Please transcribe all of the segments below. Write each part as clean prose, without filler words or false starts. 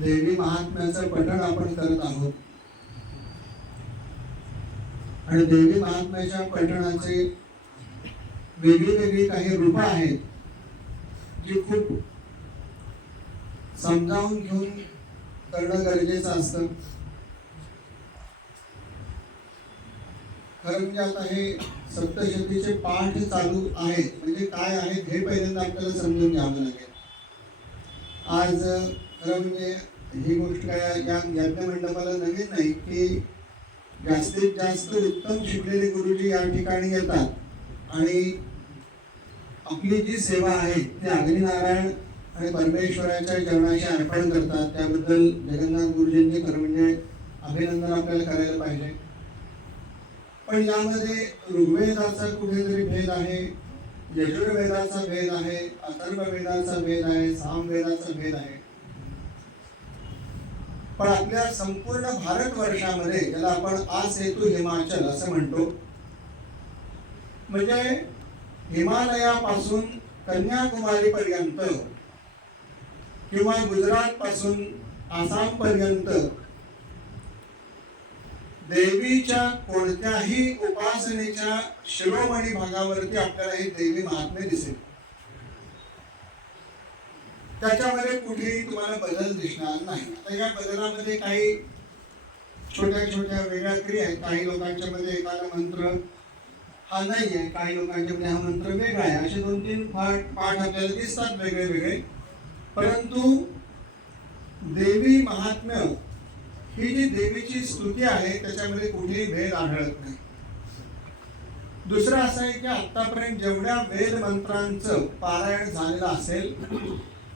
देवी महात्म्याचं पठण आपण करत आहोत आणि देवी महात्म्याच्या पठणाचे वेगळी वेगळी काही रूपं आहेत जी खूप समजावून घेऊन करणं गरजेचं असतं. खरं म्हणजे आता हे सप्तशतीचे पाठ चालू आहेत म्हणजे काय आहेत हे पहिल्यांदा आपल्याला समजून घ्यावं लागेल. आज खरं म्हणजे ही गोष्ट काय या यज्ञ मंडपाला नवीन नाही की जास्तीत जास्त उत्तम शिकलेले गुरुजी या ठिकाणी येतात आणि आपली जी सेवा आहे ती अग्निनारायण आणि परमेश्वराच्या चरणाशी अर्पण करतात. त्याबद्दल जगन्नाथ गुरुजींनी खरं म्हणजे अभिनंदन आपल्याला करायला पाहिजे. पण यामध्ये ऋग्वेदाचा कुठेतरी भेद आहे, यजुर्वेदाचा भेद आहे, अथर्ववेदाचा भेद आहे, सामवेदाचा भेद आहे. पण आपल्या संपूर्ण भारतवर्षामध्ये ज्याला आपण आसेतू हिमाचल असं म्हणतो, म्हणजे हिमालयापासून कन्याकुमारी पर्यंत किंवा गुजरात पासून आसाम पर्यंत देवीच्या कोणत्याही उपासनेच्या शिरोमणी भागावरती आपल्याला हे देवी महात्म्य दिसेल. त्याच्यामध्ये कुठेही तुम्हाला बदल दिसणार नाही. आता या बदलामध्ये काही छोट्या छोट्या वेगळ्या क्रिया आहेत. काही लोकांच्या मध्ये एखादा मंत्र हा नाही आहे, काही लोकांच्या मध्ये हा मंत्र वेगळा आहे. असे 2-3 पाठ आपल्याला दिसतात वेगळे वेगळे. परंतु देवी महात्म्य ही जी देवीची स्तुती आहे त्याच्यामध्ये कुठेही भेद आढळत नाही. दुसरं असं आहे की आतापर्यंत जेवढ्या वेद मंत्रांचं पारायण झालेलं असेल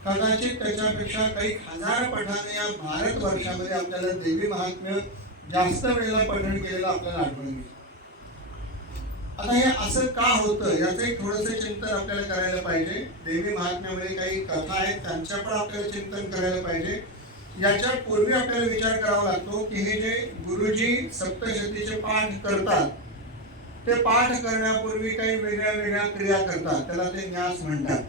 कदाचित त्याच्यापेक्षा काही हजार पठाने या भारतवर्षामध्ये आपल्याला देवी महात्म्य जास्त वेळेला पठण केलेलं आपल्याला आढळून येईल. आता हे असं का होतं याचं एक थोडंसं चिंतन आपल्याला करायला पाहिजे. देवी महात्म्यामध्ये काही कथा आहेत त्यांच्या पण आपल्याला चिंतन करायला पाहिजे. याच्या पूर्वी आपल्याला विचार करावा लागतो की हे जे गुरुजी सप्तशतीचे पाठ करतात ते पाठ करण्यापूर्वी काही वेगळ्या वेगळ्या क्रिया करतात, त्याला ते न्यास म्हणतात.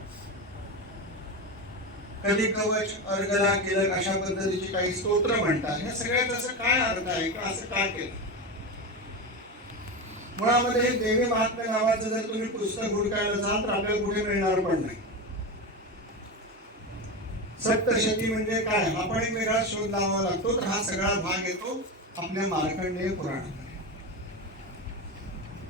कधी कवच अर्गला केलं अशा पद्धतीची काही स्तोत्र म्हणतात. या सगळ्यात असं काय अर्थ आहे का असं काय केलं? मुळामध्ये देवी महात्म्य नावाचं जर तुम्ही पुस्तक हुडकायला जाल तर आपल्याला कुठे मिळणार पण नाही. सप्तशती म्हणजे काय हा पण एक वेगळा शोध लावावा लागतो. तर हा सगळा भाग येतो आपल्या मार्कंडेय पुराणामध्ये.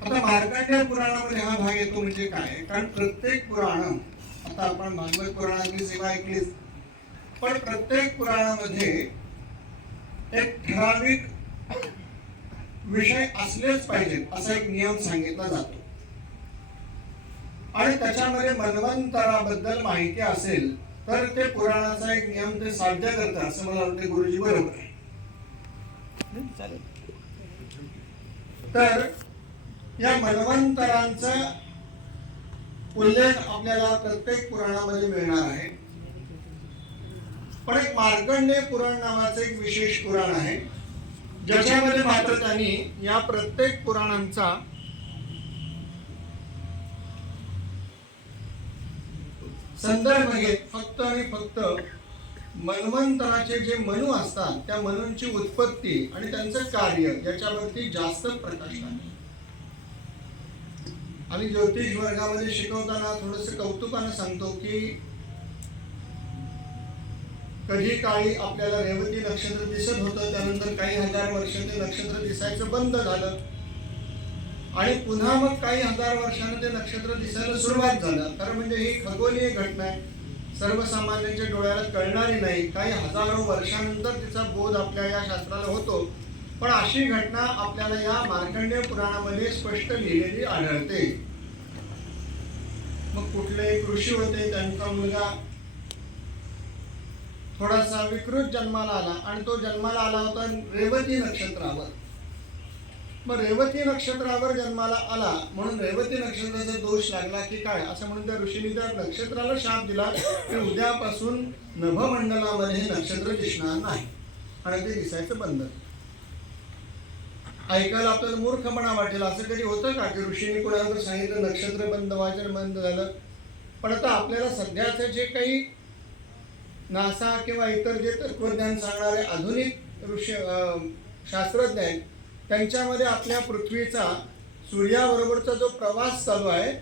आता मार्कंडेय पुराणामध्ये हा भाग येतो म्हणजे काय, कारण प्रत्येक पुराण, आता आपण भागवत पुराणाची सेवा ऐकलीच, पण प्रत्येक पुराणामध्ये एक ठराविक विषय असलेच पाहिजेत असा एक नियम सांगितला जातो. आणि त्याच्यामध्ये मन्वंतराबद्दल माहिती असेल तर ते पुराणाचा एक नियम ते साध्य करतात असं मला वाटते. गुरुजी बरोबर आहे. तर या मन्वंतरांचा उल्लेख आपल्याला प्रत्येक पुराणामध्ये मिळणार आहे. पण एक मार्कंडेय पुराण नावाचं एक विशेष पुराण आहे ज्याच्यामध्ये मात्र त्यांनी या प्रत्येक पुराणांचा संदर्भ घेत फक्त आणि फक्त मन्वंतराचे जे मनू असतात त्या मनूंची उत्पत्ती आणि त्यांचं कार्य याच्यावरती जास्त प्रकाश टाकला. आणि ज्योतिष वर्गामध्ये शिकवताना थोडंसं कौतुकानं सांगतो की कधी काळी आपल्याला रेवती नक्षत्र दिसत होतं, त्यानंतर काही हजार वर्ष ते नक्षत्र दिसायचं बंद झालं आणि पुन्हा मग काही हजार वर्षांनी ते नक्षत्र दिसायला सुरुवात झालं. कारण म्हणजे ही खगोलीय घटना आहे, सर्वसामान्यांच्या डोळ्याला कळणारी नाही. काही हजारो वर्षानंतर तिचा बोध आपल्या या शास्त्राला होतो. पण अशी घटना आपल्याला या मार्कंडेय पुराणामध्ये स्पष्ट लिहिलेली आढळते. मग कुठले एक ऋषी होते, त्यांचा मुलगा थोडासा विकृत जन्माला आला आणि तो जन्माला आला होता रेवती नक्षत्रावर. मग रेवती नक्षत्रावर जन्माला आला म्हणून रेवती नक्षत्राचा दोष लागला की काय असं म्हणून त्या ऋषीने त्या नक्षत्राला शाप दिला की उद्यापासून नभमंडलामध्ये हे नक्षत्र दिसणार नाही आणि ते दिसायचं बंद. ऐकायला आपल्याला मूर्खपणा वाटेल. असं कधी होतं का की ऋषीने कोणाला सांगितलं नक्षत्र बंद व्हायचं बंद झालं. पण आता आपल्याला सध्याचं जे काही नासा किंवा इतर जे तत्वज्ञान सांगणारे आधुनिक ऋषी शास्त्रज्ञ आहेत त्यांच्यामध्ये आपल्या पृथ्वीचा सूर्याबरोबरचा जो प्रवास चालू आहे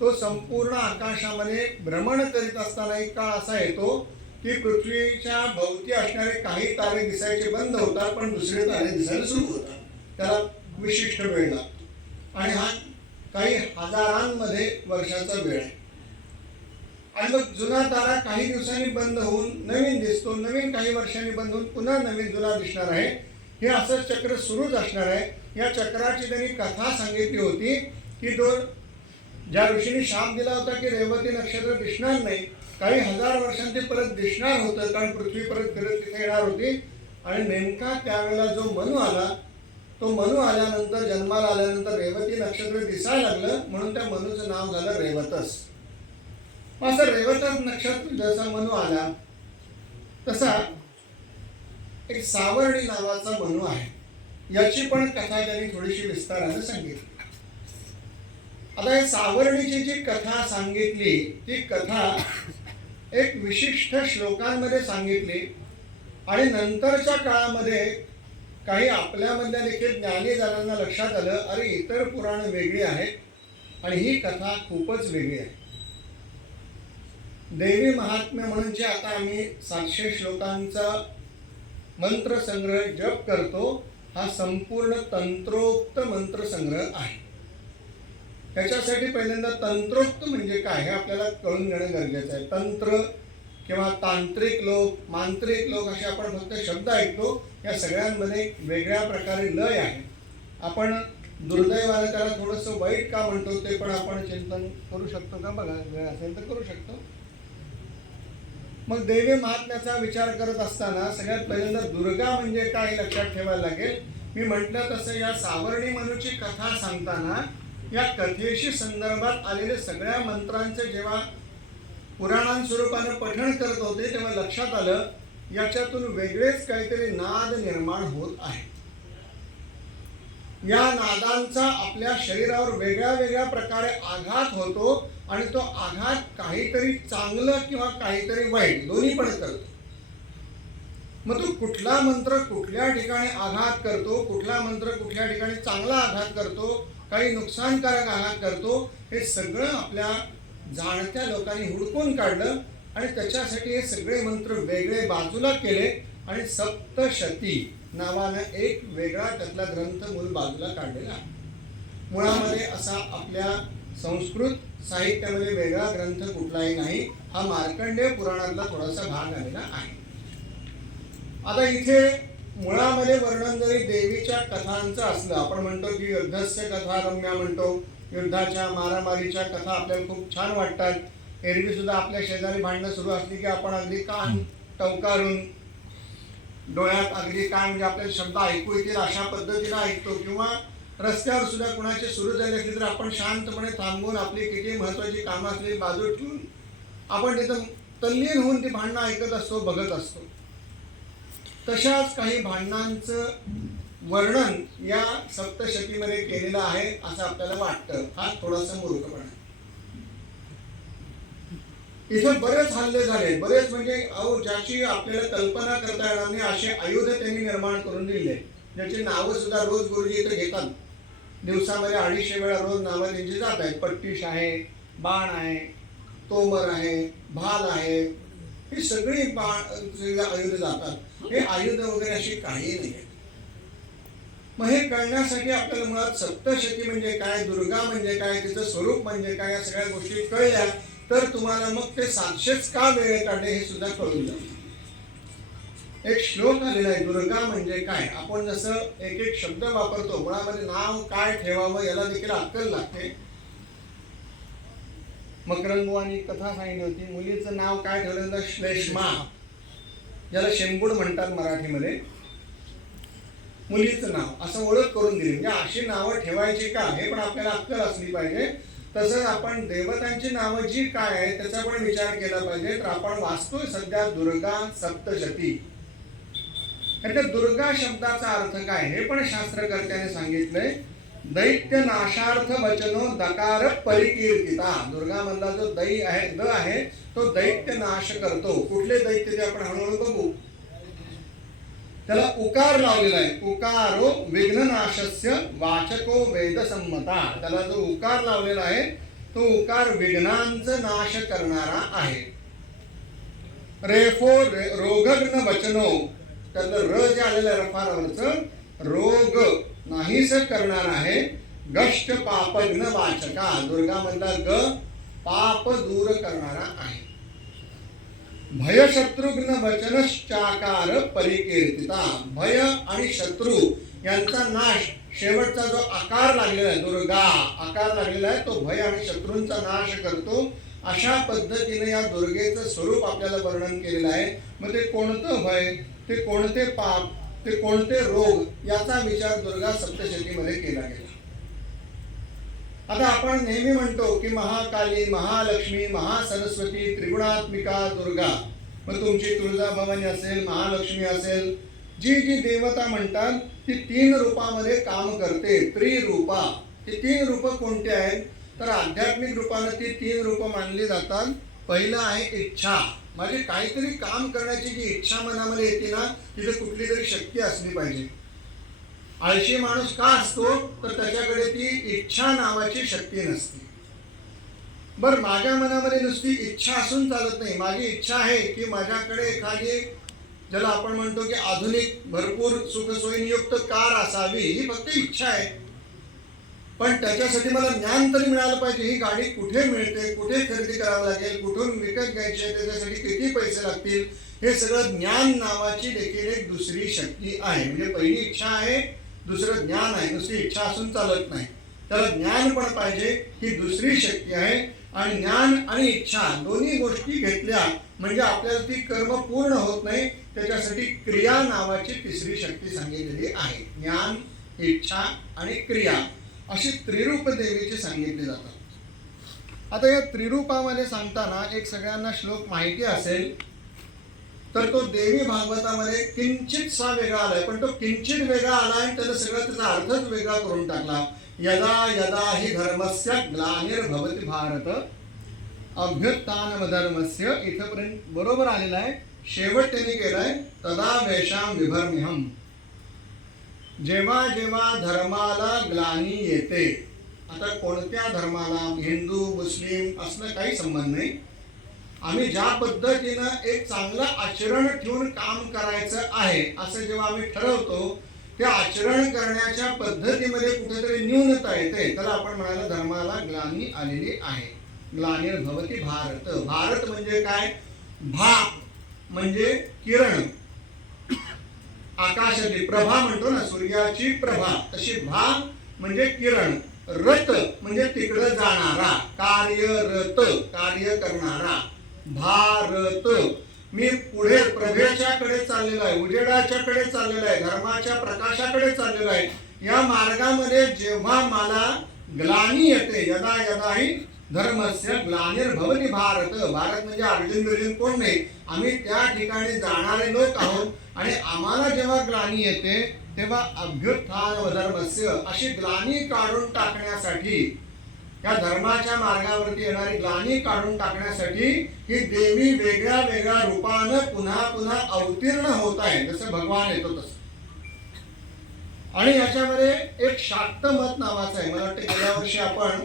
तो संपूर्ण आकाशामध्ये भ्रमण करीत असताना एक काळ असा येतो की पृथ्वीच्या भोवती असणारे काही तारे दिसायचे बंद होतात पण दुसरे तारे दिसायला सुरू होतात. त्याला विशिष्ट वेळ लागतो आणि हा काही हजारांमध्ये वर्षाचा वेळ आहे. आणि मग जुना तारा काही दिवसांनी बंद होऊन नवीन दिसतो, नवीन काही वर्षांनी बंद होऊन पुन्हा नवीन जुना दिसणार आहे. हे असं चक्र सुरूच असणार आहे. या चक्राची त्यांनी कथा सांगितली होती की तो ज्या ऋषीने शाप दिला होता की रेवती नक्षत्र दिसणार नाही, काही हजार वर्षांनी परत दिसणार होतं कारण पृथ्वी परत फिरत तिथे येणार होती. आणि नेमका त्यावेळेला जो मनू आला तो मनू आल्यानंतर जन्माला आल्यानंतर रेवती नक्षत्र दिसायला लागलं म्हणून त्या मनूचं नाव झालं रेवतस. असं रेवतस नक्षत्र जसा मनू आला तसा एक सावर्णी नावाचा मनू आहे. याची पण कथा त्यांनी थोडीशी विस्ताराने सांगितली. आता या सावर्णीची जी कथा सांगितली ती कथा एक विशिष्ट श्लोकांमध्ये सांगितली आणि नंतरच्या काळामध्ये काही आपल्यामधल्या देखील ज्ञानी जणांना लक्षात आलं अरे इतर पुराण वेगळी आहेत आणि ही कथा खूपच वेगळी आहे. देवी महात्म्य म्हणून जे आता आम्ही 700 श्लोकांचा मंत्रसंग्रह जप करतो हा संपूर्ण तंत्रोक्त मंत्रसंग्रह आहे. त्याच्यासाठी पहिल्यांदा तंत्रोक्त म्हणजे काय हे आपल्याला कळून घेणं गरजेचं आहे. तंत्र किंवा तांत्रिक लोक, मांत्रिक लोक असे आपण फक्त शब्द ऐकतो. या सगळ्यांमध्ये वेगळ्या प्रकारे लय आहे. आपण दुर्दैवाने त्याला थोडंसं वाईट का म्हणतो ते पण आपण चिंतन करू शकतो का? बघा वेळ असेल तर करू शकतो. मग देवी महात्म्याचा विचार करत असताना सगळ्यात पहिल्यांदा दुर्गा म्हणजे काय लक्षात ठेवायला लागेल. मी म्हटलं तसं या सावर्णी मनूची कथा सांगताना या कथेशी संदर्भात आलेले सगळ्या मंत्रांचे जेव्हा पुराणां स्वरूपानं पठण करत होते तेव्हा लक्षात आलं याच्यातून वेगळेच काहीतरी नाद निर्माण होत आहे. या नादांचा आपल्या शरीरावर वेगळ्या वेगळ्या प्रकारे आघात होतो आणि तो आघात काहीतरी चांगलं किंवा काहीतरी वाईट दोन्ही पण करतो. मग तो कुठला मंत्र कुठल्या ठिकाणी आघात करतो, कुठला मंत्र कुठल्या ठिकाणी चांगला आघात करतो, काही नुकसानकारक आघात करतो, हे सगळं आपल्या जाणत्या लोकांनी हुडकून काढलं आणि त्याच्यासाठी हे सगळे मंत्र वेगळे बाजूला केले आणि सप्तशती नावानं एक वेगळा त्यातला ग्रंथ मूळ बाजूला काढलेला. मुळामध्ये असा आपल्या संस्कृत साहित्यामध्ये वेगळा ग्रंथ कुठलाही नाही. हा मार्कंडेय पुराणातला थोडासा भाग आलेला आहे. आता इथे मुळामध्ये वर्णन जरी देवीच्या कथांचं असलं, आपण म्हणतो की युद्धस्य कथा रम्या म्हणतो, युद्धाच्या मारामारीच्या कथा आपल्याला खूप छान वाटतात. एरवी सुद्धा आपल्या शेजारी भांडणं सुरू असली की आपण अगदी कान टवकारून डोळ्यात अगदी काय म्हणजे आपल्याला शब्द ऐकू येतील अशा पद्धतीने ऐकतो. किंवा रस्त्यावर सुद्धा कुणाचे सुरू झाले असले तर आपण शांतपणे थांबून आपली किती महत्वाची कामं असलेली बाजू ठेवून आपण तिथं तल्लीन होऊन ती भांडणं ऐकत असतो, बघत असतो. तशाच काही भांडणांचं वर्णन या सप्तशतीमध्ये केलेलं आहे असं आपल्याला वाटतं. हा थोडासा मूर्खपणा. इथं बरेच हल्ले झाले, बरेच म्हणजे ज्याची आपल्याला कल्पना करता येणार नाही असे आयुध त्यांनी निर्माण करून दिले, ज्याची नावं सुद्धा रोज गुरुजी इथं घेतात. दिवसामध्ये 250 वेळा रोज नावं त्यांची जात आहेत. पट्टीश आहे, बाण आहे, तोमर आहे, भाल आहे, ही सगळी आयुध जातात. हे आयुध वगैरे अशी काही नाही. मग हे कळण्यासाठी आपल्याला मुळात सप्तशती म्हणजे काय, दुर्गा म्हणजे काय, तिचं स्वरूप म्हणजे काय, या सगळ्या गोष्टी कळल्या तर तुम्हाला मग ते 700च का वेळ काढले हे सुद्धा कळून जाईल. एक श्लोक आलेला आहे दुर्गा म्हणजे काय. आपण जसं एक एक शब्द वापरतो, मुळामध्ये नाव काय ठेवावं याला देखील अक्कल लागते. मकरंदुआनी कथा सांगितली होती, मुलीचं नाव काय ठेवलं तर श्लेष्मा, ज्याला शेंबूड म्हणतात मराठीमध्ये. मुलीचं नाव असं ओळख करून दिली. म्हणजे अशी नावं ठेवायची का हे पण आपल्याला अक्कल असली पाहिजे. तसंच आपण देवतांची नावं जी काय आहे त्याचा पण विचार केला पाहिजे. तर आपण वाचतोय सध्या दुर्गा सप्तशती. तर दुर्गा शब्दाचा अर्थ काय हे पण शास्त्रकर्त्याने सांगितलंय दैत्य नाशार्थ वचनो दकार परिकीर्तिता. दुर्गा मधला जो दै आहे, द आहे, तो दैत्य नाश करतो. कुठले दैत्य ते आपण हळूहळू बघू. त्याला उकार लावलेला आहे. उकारो विघ्ननाशस्य वाचको वेदसम्मता. त्याला जो उकार लावलेला आहे तो उकार विघ्नांचं नाश करणारा आहे. रेफो रोगग्न वचनो, त्यातलं र जे आलेलं आहे रफारावरचं, रोग नाहीस करणार आहे. गष्ट पापग्न वाचका. दुर्गा मधला ग पाप दूर करणारा आहे. भय शत्रुघ्न वचनश्चाकार परिकीर्तिता. भय आणि शत्रू यांचा नाश, शेवटचा जो आकार लागलेला आहे, दुर्गा आकार लागलेला आहे, तो भय आणि शत्रूंचा नाश करतो. अशा पद्धतीने या दुर्गेचं स्वरूप आपल्याला वर्णन केलेलं आहे. मग ते कोणतं भय, ते कोणते पाप, ते कोणते रोग, याचा विचार दुर्गा सप्तशतीमध्ये केला गेला. आता आपण नेहमी म्हणतो की महाकाली, महालक्ष्मी, महासरस्वती, त्रिगुणात्मिका दुर्गा. मग तुमची तुळजाभवानी असेल, महालक्ष्मी असेल, जी जी देवता म्हणतात ती 3 रूपामध्ये काम करते. त्रिरूपा. ती 3 रूप कोणती आहेत, तर आध्यात्मिक रूपाने ती 3 रूप मानली जातात. पहिलं आहे इच्छा. म्हणजे काहीतरी काम करण्याची जी इच्छा मनामध्ये येते ना, तिथे कुठली तरी शक्ती असली पाहिजे. आळशी माणूस का असतो, तर त्याच्याकडे ती इच्छा नावाची शक्ती नसते. बर, माझ्या मनामध्ये नुसती इच्छा असून चालत नाही. माझी इच्छा आहे की माझ्याकडे एखादी, ज्याला आपण म्हणतो की आधुनिक भरपूर सुखसोयीयुक्त कार असावी, ही फक्त इच्छा आहे. पण त्याच्यासाठी मला ज्ञान तरी मिळालं पाहिजे. ही गाडी कुठे मिळते, कुठे खरेदी करावं लागेल, कुठून विकत घ्यायची आहे, त्याच्यासाठी किती पैसे लागतील, हे सगळं ज्ञान नावाची देखील एक दुसरी शक्ती आहे. म्हणजे पहिली इच्छा आहे, दुसरं ज्ञान आहे. नुसती इच्छा असून चालत नाही, त्याला ज्ञान पण पाहिजे. ही दुसरी शक्ती आहे. आणि ज्ञान आणि इच्छा दोन्ही गोष्टी घेतल्या म्हणजे आपल्याला ती कर्म पूर्ण होत नाही. त्याच्यासाठी क्रिया नावाची तिसरी शक्ती सांगितलेली आहे. ज्ञान, इच्छा आणि क्रिया अशी त्रिरूप देवीचे सांगितले जातात. आता या त्रिरूपामध्ये सांगताना एक सगळ्यांना श्लोक माहिती असेल, तर तो देवी भागवतामध्ये किंचितसा वेगळा आलाय. पण तो किंचित वेगळा आलाय आणि त्याला सगळा त्याचा अर्थच वेगळा करून टाकला. यदा यदा हि धर्मस्य ग्लानिर्भवति भारत अभ्युत्थानमधर्मस्य. इथपर्यंत बरोबर आलेला आहे. शेवट त्यांनी केलाय तदा वेशाम विभर्म्यहम. जेव्हा जेव्हा धर्माला ग्लानी येते, आता कोणत्या धर्माला, हिंदू मुस्लिम असलं काही संबंध नाही. आम्ही ज्या पद्धतीनं एक चांगलं आचरण ठेवून काम करायचं आहे असं जेव्हा आम्ही ठरवतो, त्या आचरण करण्याच्या पद्धतीमध्ये कुठेतरी न्यूनता येते, त्याला आपण म्हणायला धर्माला ग्लानी आलेली आहे. ग्लानिर्भवति भारत. भारत म्हणजे काय, भा म्हणजे किरण, आकाशाची प्रभा म्हणतो ना, सूर्याची प्रभा, तशी भा म्हणजे किरण. रत म्हणजे तिकडं जाणारा, कार्यरत कार्य करणारा. भारत. मी पुढे प्रभेच्या कडे चाललेलो आहे, उजेडाच्या कडे चाललेलो आहे, धर्माच्या प्रकाशाकडे चाललेलो आहे. या मार्गामध्ये जेव्हा मला ग्लानी येते, यदा यदा ही धर्मस्य ग्लानिर्भवति भारत. भारत म्हणजे अर्जुन कोण नाही, आम्ही त्या ठिकाणी जाणारे लोक आहोत. आणि आम्हाला जेव्हा ग्लानी येते तेव्हा अभ्युत्थानमधर्मस्य, अशी ग्लानी काढून टाकण्यासाठी, या धर्माच्या मार्गावरती येणारी ग्लानी काढून टाकण्यासाठी ही देवी वेगळ्या वेगळ्या रूपानं पुन्हा पुन्हा अवतीर्ण होत आहे. जसं भगवान येतो तसं. आणि याच्यामध्ये एक शाक्त मत नावाचं आहे. मला वाटतं गेल्या वर्षी आपण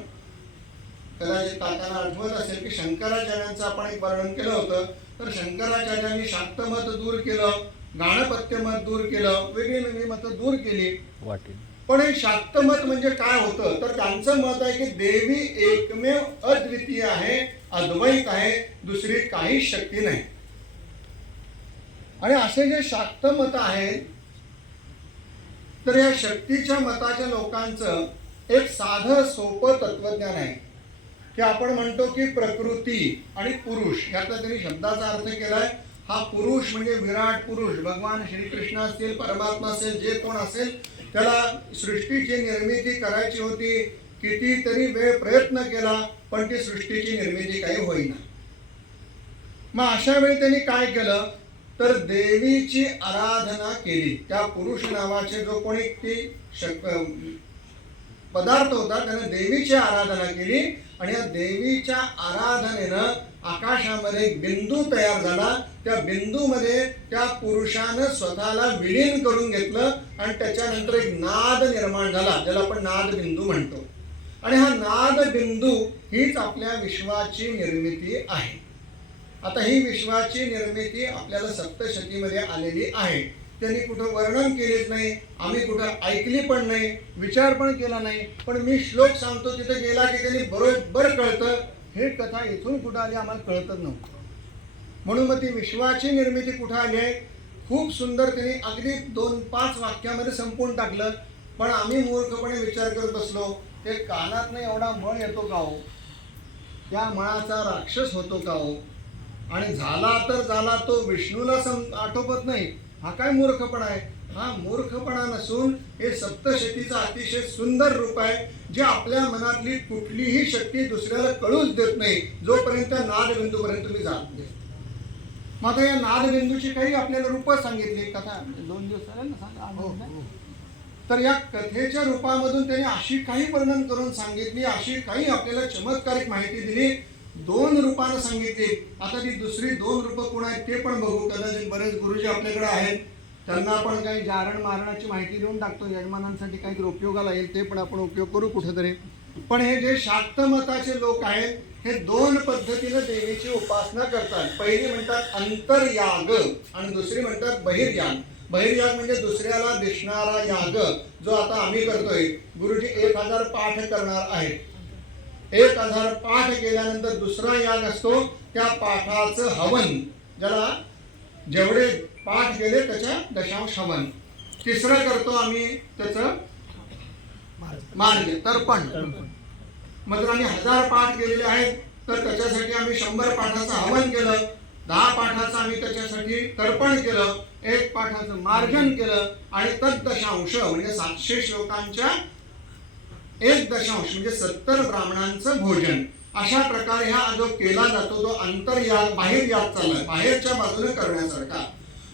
कदाचित काकांना आठवत असेल की शंकराचार्यांचं आपण एक वर्णन केलं होतं. तर शंकराचार्यांनी शाक्त मत दूर केलं, गाणपत्य मत दूर केलं, वेगळी वेगळी मतं दूर केली. पण हे शाक्त मत म्हणजे काय होतं, तर त्यांचं मत आहे की देवी एकमेव अद्वितीय आहे, अद्वैत आहे, दुसरी काही शक्ती नाही. आणि असे जे शाक्त मत आहेत, तर या शक्तीच्या मताच्या लोकांचं एक साधं सोपं तत्वज्ञान आहे की आपण म्हणतो की प्रकृती आणि पुरुष यातला त्यांनी शब्दाचा अर्थ केलाय. हा पुरुष म्हणजे विराट पुरुष, भगवान श्रीकृष्ण असतील, परमात्मा असेल, जे कोण असेल, त्याला सृष्टीची निर्मिती करायची होती. कितीतरी वेळ प्रयत्न केला पण ती सृष्टीची निर्मिती काही होईना. मग अशा वेळी त्यांनी काय केलं, तर देवीची आराधना केली. त्या पुरुष नावाचे जो कोणी ती पदार्थ होता, त्यानं देवीची आराधना केली आणि या देवीच्या आराधनेनं आकाशामध्ये एक बिंदू तयार झाला. त्या बिंदूमध्ये त्या पुरुषानं स्वतःला विलीन करून घेतलं आणि त्याच्यानंतर एक नाद निर्माण झाला, ज्याला आपण नाद बिंदू म्हणतो. आणि हा नाद बिंदू हीच आपल्या विश्वाची निर्मिती आहे. आता ही विश्वाची निर्मिती आपल्याला सप्तशतीमध्ये आलेली आहे. त्यांनी कुठं वर्णन केलेच नाही, आम्ही कुठं ऐकली पण नाही, विचार पण केला नाही. पण मी श्लोक सांगतो, तिथे गेला की त्यांनी बरोबर कळतं. हे कथा इथून कुठं आली आम्हाला कळतच नव्हतं. म्हणून मग ती विश्वाची निर्मिती कुठं आली आहे खूप सुंदर त्यांनी अगदी 2-5 वाक्यामध्ये संपवून टाकलं. पण आम्ही मूर्खपणे विचार करत बसलो, ते कानातनं एवढा मळ येतो का हो, त्या मळाचा राक्षस होतो का हो, आणि झाला तर झाला तो विष्णूला आटोपत नाही. हा काय मूर्खपणा आहे? हा मूर्खपणा नसून हे सप्तशतीचं अतिशय सुंदर रूप आहे, जे आपल्या मनातली कुठलीही शक्ती दुसऱ्याला कळूच देत नाही, जोपर्यंत नादबिंदूपर्यंत तुम्ही जात नाही. मग आता या नादबिंदूची काही आपल्याला रूपं सांगितली. कथा 2 दिवस झाले ना सांगा. तर या कथेच्या रूपामधून त्याने अशी काही वर्णन करून सांगितली, अशी काही आपल्याला चमत्कारिक माहिती दिली, 2 रूपानं सांगितली. आता ती दुसरी 2 रूपं कोण आहेत ते पण बघू. कदाचित बरेच गुरुजी आपल्याकडे आहेत, त्यांना पण काही जारण मारणाची माहिती देऊन टाकतो, यजमानांसाठी काहीतरी उपयोगाला येईल, ते पण आपण उपयोग करू कुठेतरी. पण हे जे शाक्त मताचे लोक आहेत, हे 2 पद्धतीनं देवीची उपासना करतात. पहिली म्हणतात अंतर्याग आणि दुसरी म्हणतात बहिर्याग. बहिर्याग म्हणजे दुसऱ्याला दिसणारा याग, जो आता आम्ही करतोय. गुरुजी 1000 पाठ करणार आहेत. 1000 पाठ केल्यानंतर दुसरा याग असतो, त्या पाठाचं हवन, ज्याला जेवढे पाठ केले त्याच्या दशांश हवन. तिसरं करतो आम्ही त्याचं मार्ग तर्पण. मग जर आम्ही 1000 पाठ केलेले आहेत तर त्याच्यासाठी आम्ही 100 पाठाचं हवन केलं, 10 पाठाचं आम्ही त्याच्यासाठी तर्पण केलं, 1 पाठाचं मार्जन केलं आणि तद्दशांश म्हणजे 700 श्लोकांच्या 1 म्हणजे 70 ब्राह्मणांचं भोजन. अशा प्रकारे हा जो केला जातो तो अंतर्याग, बाहेरयाग चाललाय, बाहेरच्या बाजूने करण्यासारखा.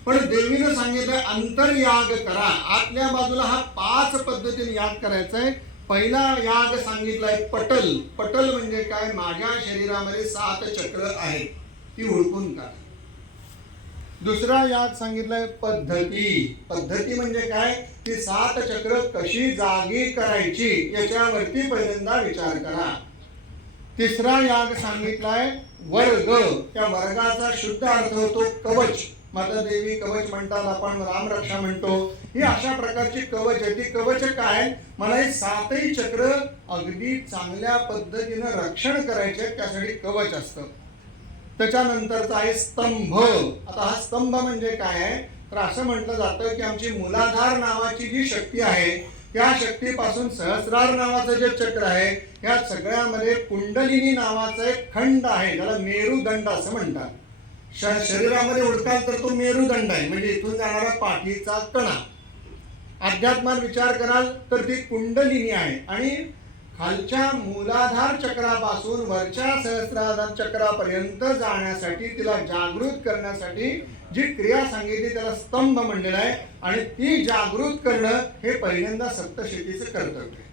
पण देवीनं सांगितलं अंतर्याग करा, आतल्या बाजूला हा 5 पद्धतीने याग करायचा आहे. पहिला याग सांगितलाय पटल. पटल म्हणजे काय? माझ्या शरीरामध्ये 7 चक्र आहेत, ती ओळखून काढा. दुसरा याग सांगितलाय पद्धती. पद्धती म्हणजे काय? ती 7 चक्र कशी जागी करायची याच्यावरती पहिल्यांदा विचार करा. तिसरा याग सांगितलाय वर्ग. त्या वर्गाचा शुद्ध अर्थ होतो कवच. माता देवी कवच म्हणतात, आपण रामरक्षा म्हणतो. ही अशा प्रकारची कवच आहे. ती कवच काय? मला हे 7ही चक्र अगदी चांगल्या पद्धतीनं रक्षण करायचे, त्यासाठी कवच असतं. त्याच्यानंतरचा आहे स्तंभ. आता हा स्तंभ म्हणजे काय आहे? तर असं म्हटलं जातं की आमची मूलाधार नावाची जी शक्ती आहे, त्या शक्तीपासून सहस्रार नावाचं जे चक्र आहे, या सगळ्यामध्ये कुंडलिनी नावाचा एक खंड आहे, ज्याला मेरुदंड असं म्हणतात. शरीरामध्ये उडकाल तर तो मेरुदंड आहे, म्हणजे इथून जाणारा पाठीचा कणा. अध्यात्मात विचार कराल तर ती कुंडलिनी आहे. आणि खालच्या मूलाधार चक्रापासून वरच्या सहस्राधार चक्रापर्यंत जाण्यासाठी, तिला जागृत करण्यासाठी जी क्रिया सांगितली त्याला स्तंभ म्हणलेला आहे. आणि ती जागृत करणं हे पहिल्यांदा सप्तशतीचं कर्तव्य आहे.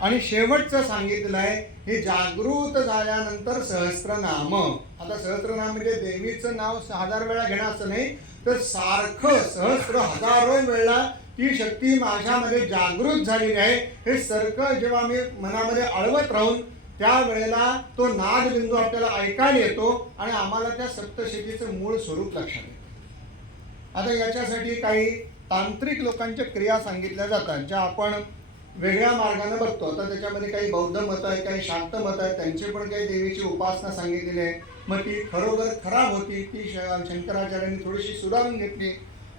आणि शेवटचं सांगितलं आहे हे जागृत झाल्यानंतर सहस्त्रनाम. आता सहस्त्रनाम म्हणजे देवीचं नाव 1000 वेळा घेणं असं नाही, तर सारखं सहस्त्र हजारो वेळा ती शक्ती माझ्यामध्ये जागृत झालेली आहे हे सारखं जेव्हा मी मनामध्ये अळवत राहून त्या वेळेला तो नादबिंदू आपल्याला ऐकायला येतो आणि आम्हाला त्या सप्तशतीचं मूळ स्वरूप लक्षात येतं. आता याच्यासाठी काही तांत्रिक लोकांच्या क्रिया सांगितल्या जातात, ज्या आपण वेगळ्या मार्गाने बघतो. आता त्याच्यामध्ये काही बौद्ध मत आहे, काही शाक्त मत आहे, त्यांचे पण काही देवीची उपासना सांगितलेली आहे. मग ती खरोखर खराब होती, ती शंकराचार्यांनी थोडीशी सुधारून घेतली.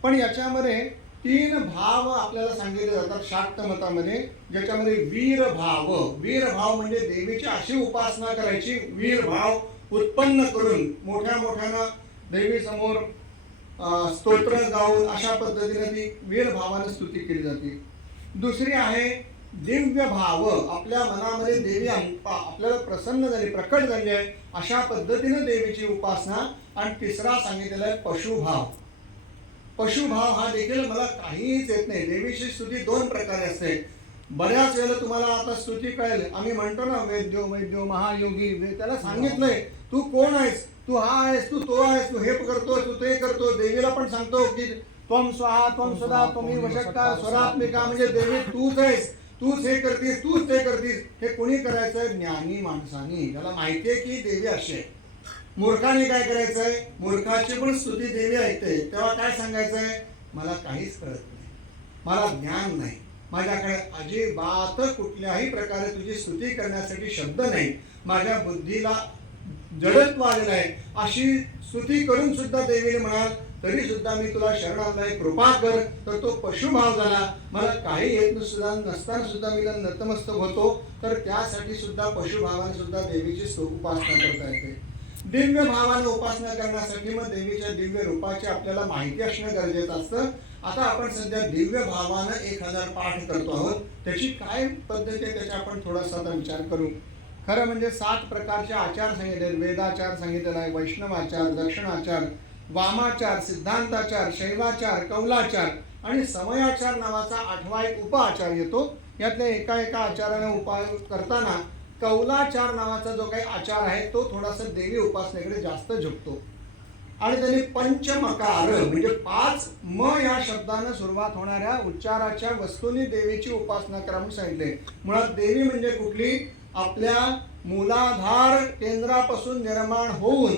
पण याच्यामध्ये 3 भाव आपल्याला सांगितले जातात शाक्त मतामध्ये, ज्याच्यामध्ये वीर भाव. वीर भाव म्हणजे देवीची अशी उपासना करायची, वीर भाव उत्पन्न करून मोठ्या मोठ्यानं देवी समोर स्तोत्र गाऊन अशा पद्धतीने ती वीर भावाने स्तुती केली जाते. दुसरी आहे दिव्य भाव. आपल्या मनामध्ये देवी आपल्याला प्रसन्न झाली, प्रकट झाली आहे, अशा पद्धतीने देवीची उपासना. आणि तिसरा सांगितलेला आहे पशुभाव. पशुभाव हा देखील मला काहीच येत नाही. देवीची स्तुती 2 प्रकारे असते. बऱ्याच वेळेला तुम्हाला आता स्तुती कळेल, आम्ही म्हणतो ना वैद्यो वैद्यो महायोगी, त्याला सांगितलंय तू कोण आहेस, तू हा आहेस, तू तो आहेस, तू हे करतो, तू ते करतो. देवीला पण सांगतो की त्वम स्वाहा त्वम सदा त्वमेव शक्ता स्वरात्मिका, म्हणजे देवी तूच आहेस, तूच हे करतीस, तूच ते करतीस. हे कोणी करायचं? ज्ञानी माणसानी, त्याला माहितीये की देवी अशी आहे. मूर्खाने काय करायचंय? मूर्खाची पण स्तुती देवी ऐकते, तेव्हा काय सांगायचंय? मला काहीच कळत नाही, मला ज्ञान नाही, माझ्याकडे अजिबात कुठल्याही प्रकारे तुझी स्तुती करण्यासाठी शब्द नाही, माझ्या बुद्धीला जडत्व आलेलं आहे. अशी स्तुती करून सुद्धा देवीने म्हणाल तरी सुद्धा मी तुला शरण आलोय, कृपा कर. तर तो पशुभाव झाला, मला काही येत नसताना सुद्धा मी नतमस्तक होतो. तर त्यासाठी सुद्धा पशुभावाने सुद्धा देवीची उपासना करता येते. दिव्य भावाने उपासना करण्यासाठी मग देवीच्या दिव्य रूपाची आपल्याला माहिती असणं गरजेचं असतं. आता आपण सध्या दिव्य भावानं 1000 पाठ करतो आहोत, त्याची काय पद्धती आहे त्याचा आपण थोडासा आता विचार करू. खरं म्हणजे 7 प्रकारचे आचार सांगितले. वेदाचार सांगितलेला आहे, वैष्णवाचार, दक्षिणाचार, वामाचार, सिद्धांताचार, शैवाचार, कौलाचार आणि समयाचार नावाचा 8वा एक उपआचार येतो. यातल्या एका आचाराने उपाय करताना कौलाचार नावाचा जो काही आचार आहे तो थोडासा देवी उपासनेकडे जास्त झुकतो. आणि त्यांनी पंचमकार म्हणजे 5 म या शब्दानं सुरुवात होणाऱ्या उच्चाराच्या वस्तूंनी देवीची उपासना करा म्हणून सांगितले. मुळात देवी म्हणजे कुठली? आपल्या मूलाधार केंद्रापासून निर्माण होऊन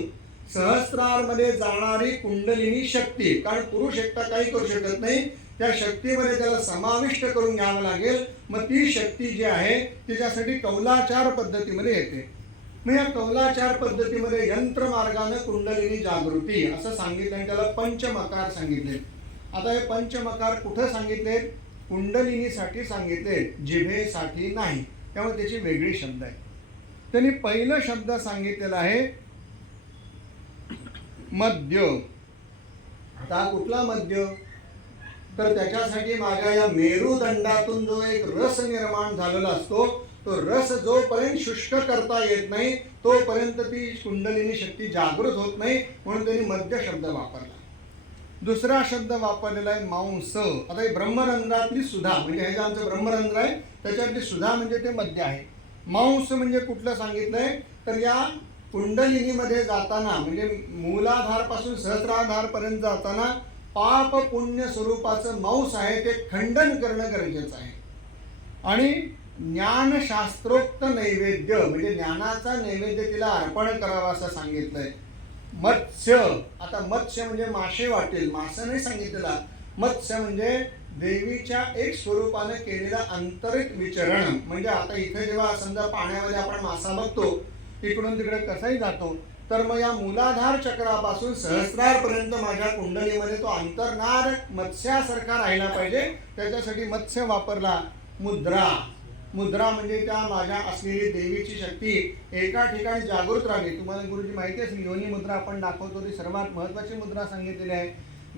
सहस्रारमध्ये जाणारी कुंडलिनी शक्ती. कारण पुरुष एकटा काही करू शकत नाही, त्या शक्तीमध्ये त्याला समाविष्ट करून घ्यावं लागेल. मग ती शक्ती जी आहे तिच्यासाठी कौलाचार पद्धतीमध्ये येते. मग या कौलाचार पद्धतीमध्ये यंत्रमार्गाने कुंडलिनी जागृती असं सांगितलं आणि त्याला पंचमकार सांगितले. आता हे पंचमकार कुठं सांगितले? कुंडलिनीसाठी सांगितले, जिभेसाठी नाही. त्यामुळे त्याची वेगळी शब्द आहे. त्यांनी पहिलं शब्द सांगितलेला आहे मध्य. आता कुठला मध्य? तर त्याच्यासाठी माझ्या या मेरुदंडातून जो एक रस निर्माण झालेला असतो, तो रस जोपर्यंत शुष्क करता येत नाही तोपर्यंत ती कुंडलिनी शक्ती जागृत होत नाही, म्हणून त्यांनी मध्य शब्द वापरला. दुसरा शब्द वापरलेला आहे मांस. आता ही ब्रह्मरंध्रातली सुधा, म्हणजे हे जे आमचं ब्रह्मरंध्र आहे त्याच्यातली सुधा म्हणजे ते मध्य आहे. मांस म्हणजे कुठलं सांगितलंय? तर या कुंडलिनीमध्ये जाताना म्हणजे मूलाधार पासून सहस्राधार पर्यंत जाताना पाप पुण्य स्वरूपाचं मांस आहे ते खंडन करणं गरजेचं आहे. आणि ज्ञानशास्त्रोक्त नैवेद्य म्हणजे ज्ञानाचा नैवेद्य तिला अर्पण करावा असं सांगितलंय. मत्स्य, आता मत्स्य म्हणजे मासे वाटेल, मासा नाही सांगितलेला. मत्स्य म्हणजे देवीच्या एक स्वरूपाने केलेला अंतरित विचरण. म्हणजे आता इथे जेव्हा समजा पाण्यामध्ये आपण मासा बघतो, इकडून तिकडे कसाही जातो, तर मग या मूलाधार चक्रापासून सहस्रारपर्यंत माझ्या कुंडलीमध्ये तो अंतर्नाद मत्स्यासारखा राहिला पाहिजे. त्याच्यासाठी मत्स्य वापरला. मुद्रा, मुद्रा म्हणजे त्या माझ्या असलेली देवीची शक्ती एका ठिकाणी जागृत राहिली. तुम्हाला गुरुजी माहिती असेल, योनी मुद्रा आपण दाखवतो ती सर्वात महत्वाची मुद्रा सांगितलेली आहे.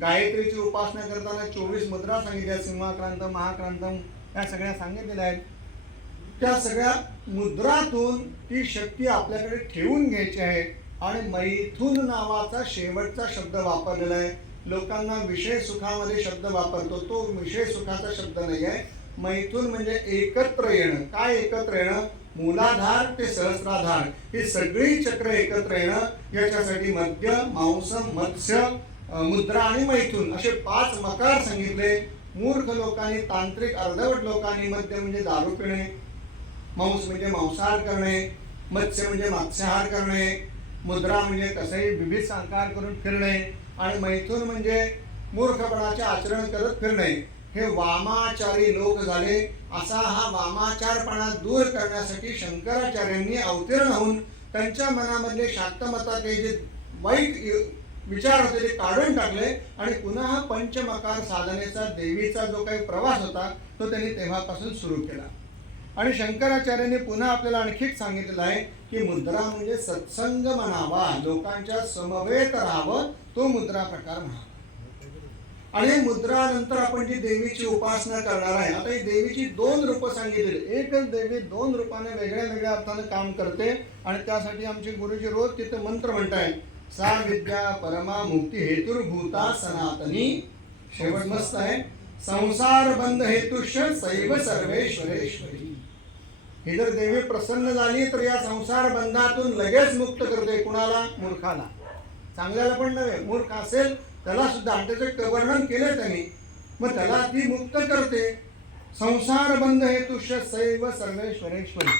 गायत्रीची उपासना करताना 24 मुद्रा सांगितल्या, सिंहाक्रांत, महाक्रांतम या सगळ्या सांगितलेल्या आहेत. त्या सगळ्या मुद्रातून ती शक्ती आपल्याकडे ठेवून घ्यायची आहे. आणि मैथुन नावाचा शेवटचा शब्द वापरलेला आहे. लोकांना विषय सुखामध्ये शब्द वापरतो, तो विषय सुखाचा शब्द नाही आहे. मैथुन म्हणजे एकत्र येणं. काय एकत्र येणं? मूलाधार ते सहस्राधार ही सगळी चक्र एकत्र येणं. याच्यासाठी मध्य, मांस, मत्स्य, मुद्रा आणि मैथुन असे 5 मकार सांगितले. मूर्ख लोकांनी, तांत्रिक अर्धवट लोकांनी मध्य म्हणजे दारू पिणे, मांस म्हणजे मांसाहार करणे, मत्स्य म्हणजे मत्स्याहार करणे, मुद्रा म्हणजे कसंही विविध आकार करून फिरणे आणि मैथुन म्हणजे मूर्खपणाचे आचरण करत फिरणे. हे वामाचारी लोक झाले. असा हा वामाचारपणा दूर करण्यासाठी शंकराचार्यांनी अवतीर्ण होऊन त्यांच्या मनामधले शाक्तमताचे जे वाईट विचार होते ते काढून टाकले आणि पुन्हा हा पंचमकार साधनेचा देवीचा जो काही प्रवास होता तो त्यांनी तेव्हापासून सुरू केला. आणि शंकराचार्यांनी पुन्हा आपल्याला आणखीच सांगितलेलं आहे की मुद्रा म्हणजे सत्संग म्हणावा, लोकांच्या समवेत राहावं, तो मुद्रा प्रकार म्हणावा. आणि मुद्रा नंतर आपण जी देवीची उपासना करणार आहे. आता ही देवीची 2 रूपं सांगितली. एकच देवी 2 रूपाने वेगळ्या वेगळ्या अर्थाने काम करते आणि त्यासाठी आमचे गुरुजी रोज तिथे मंत्र म्हणतायत. सा विद्या परमा मुक्ती हेतुर्भूता सनातनी. शेवट मस्त आहे. संसार बंध हेतुश्च सैव सर्वेश्वरेश्वरी. ही जर देवी प्रसन्न झाली तर या संसार बंधातून लगेच मुक्त करते. कुणाला? मूर्खाला. चांगल्याला पण नव्हे, मूर्ख असेल त्याला सुद्धा. आणि त्याचं वर्णन केलं त्यांनी. मग त्याला ती मुक्त करते. संसार बंध हेतुश्च सैव सर्वेश्वरेश्वरी.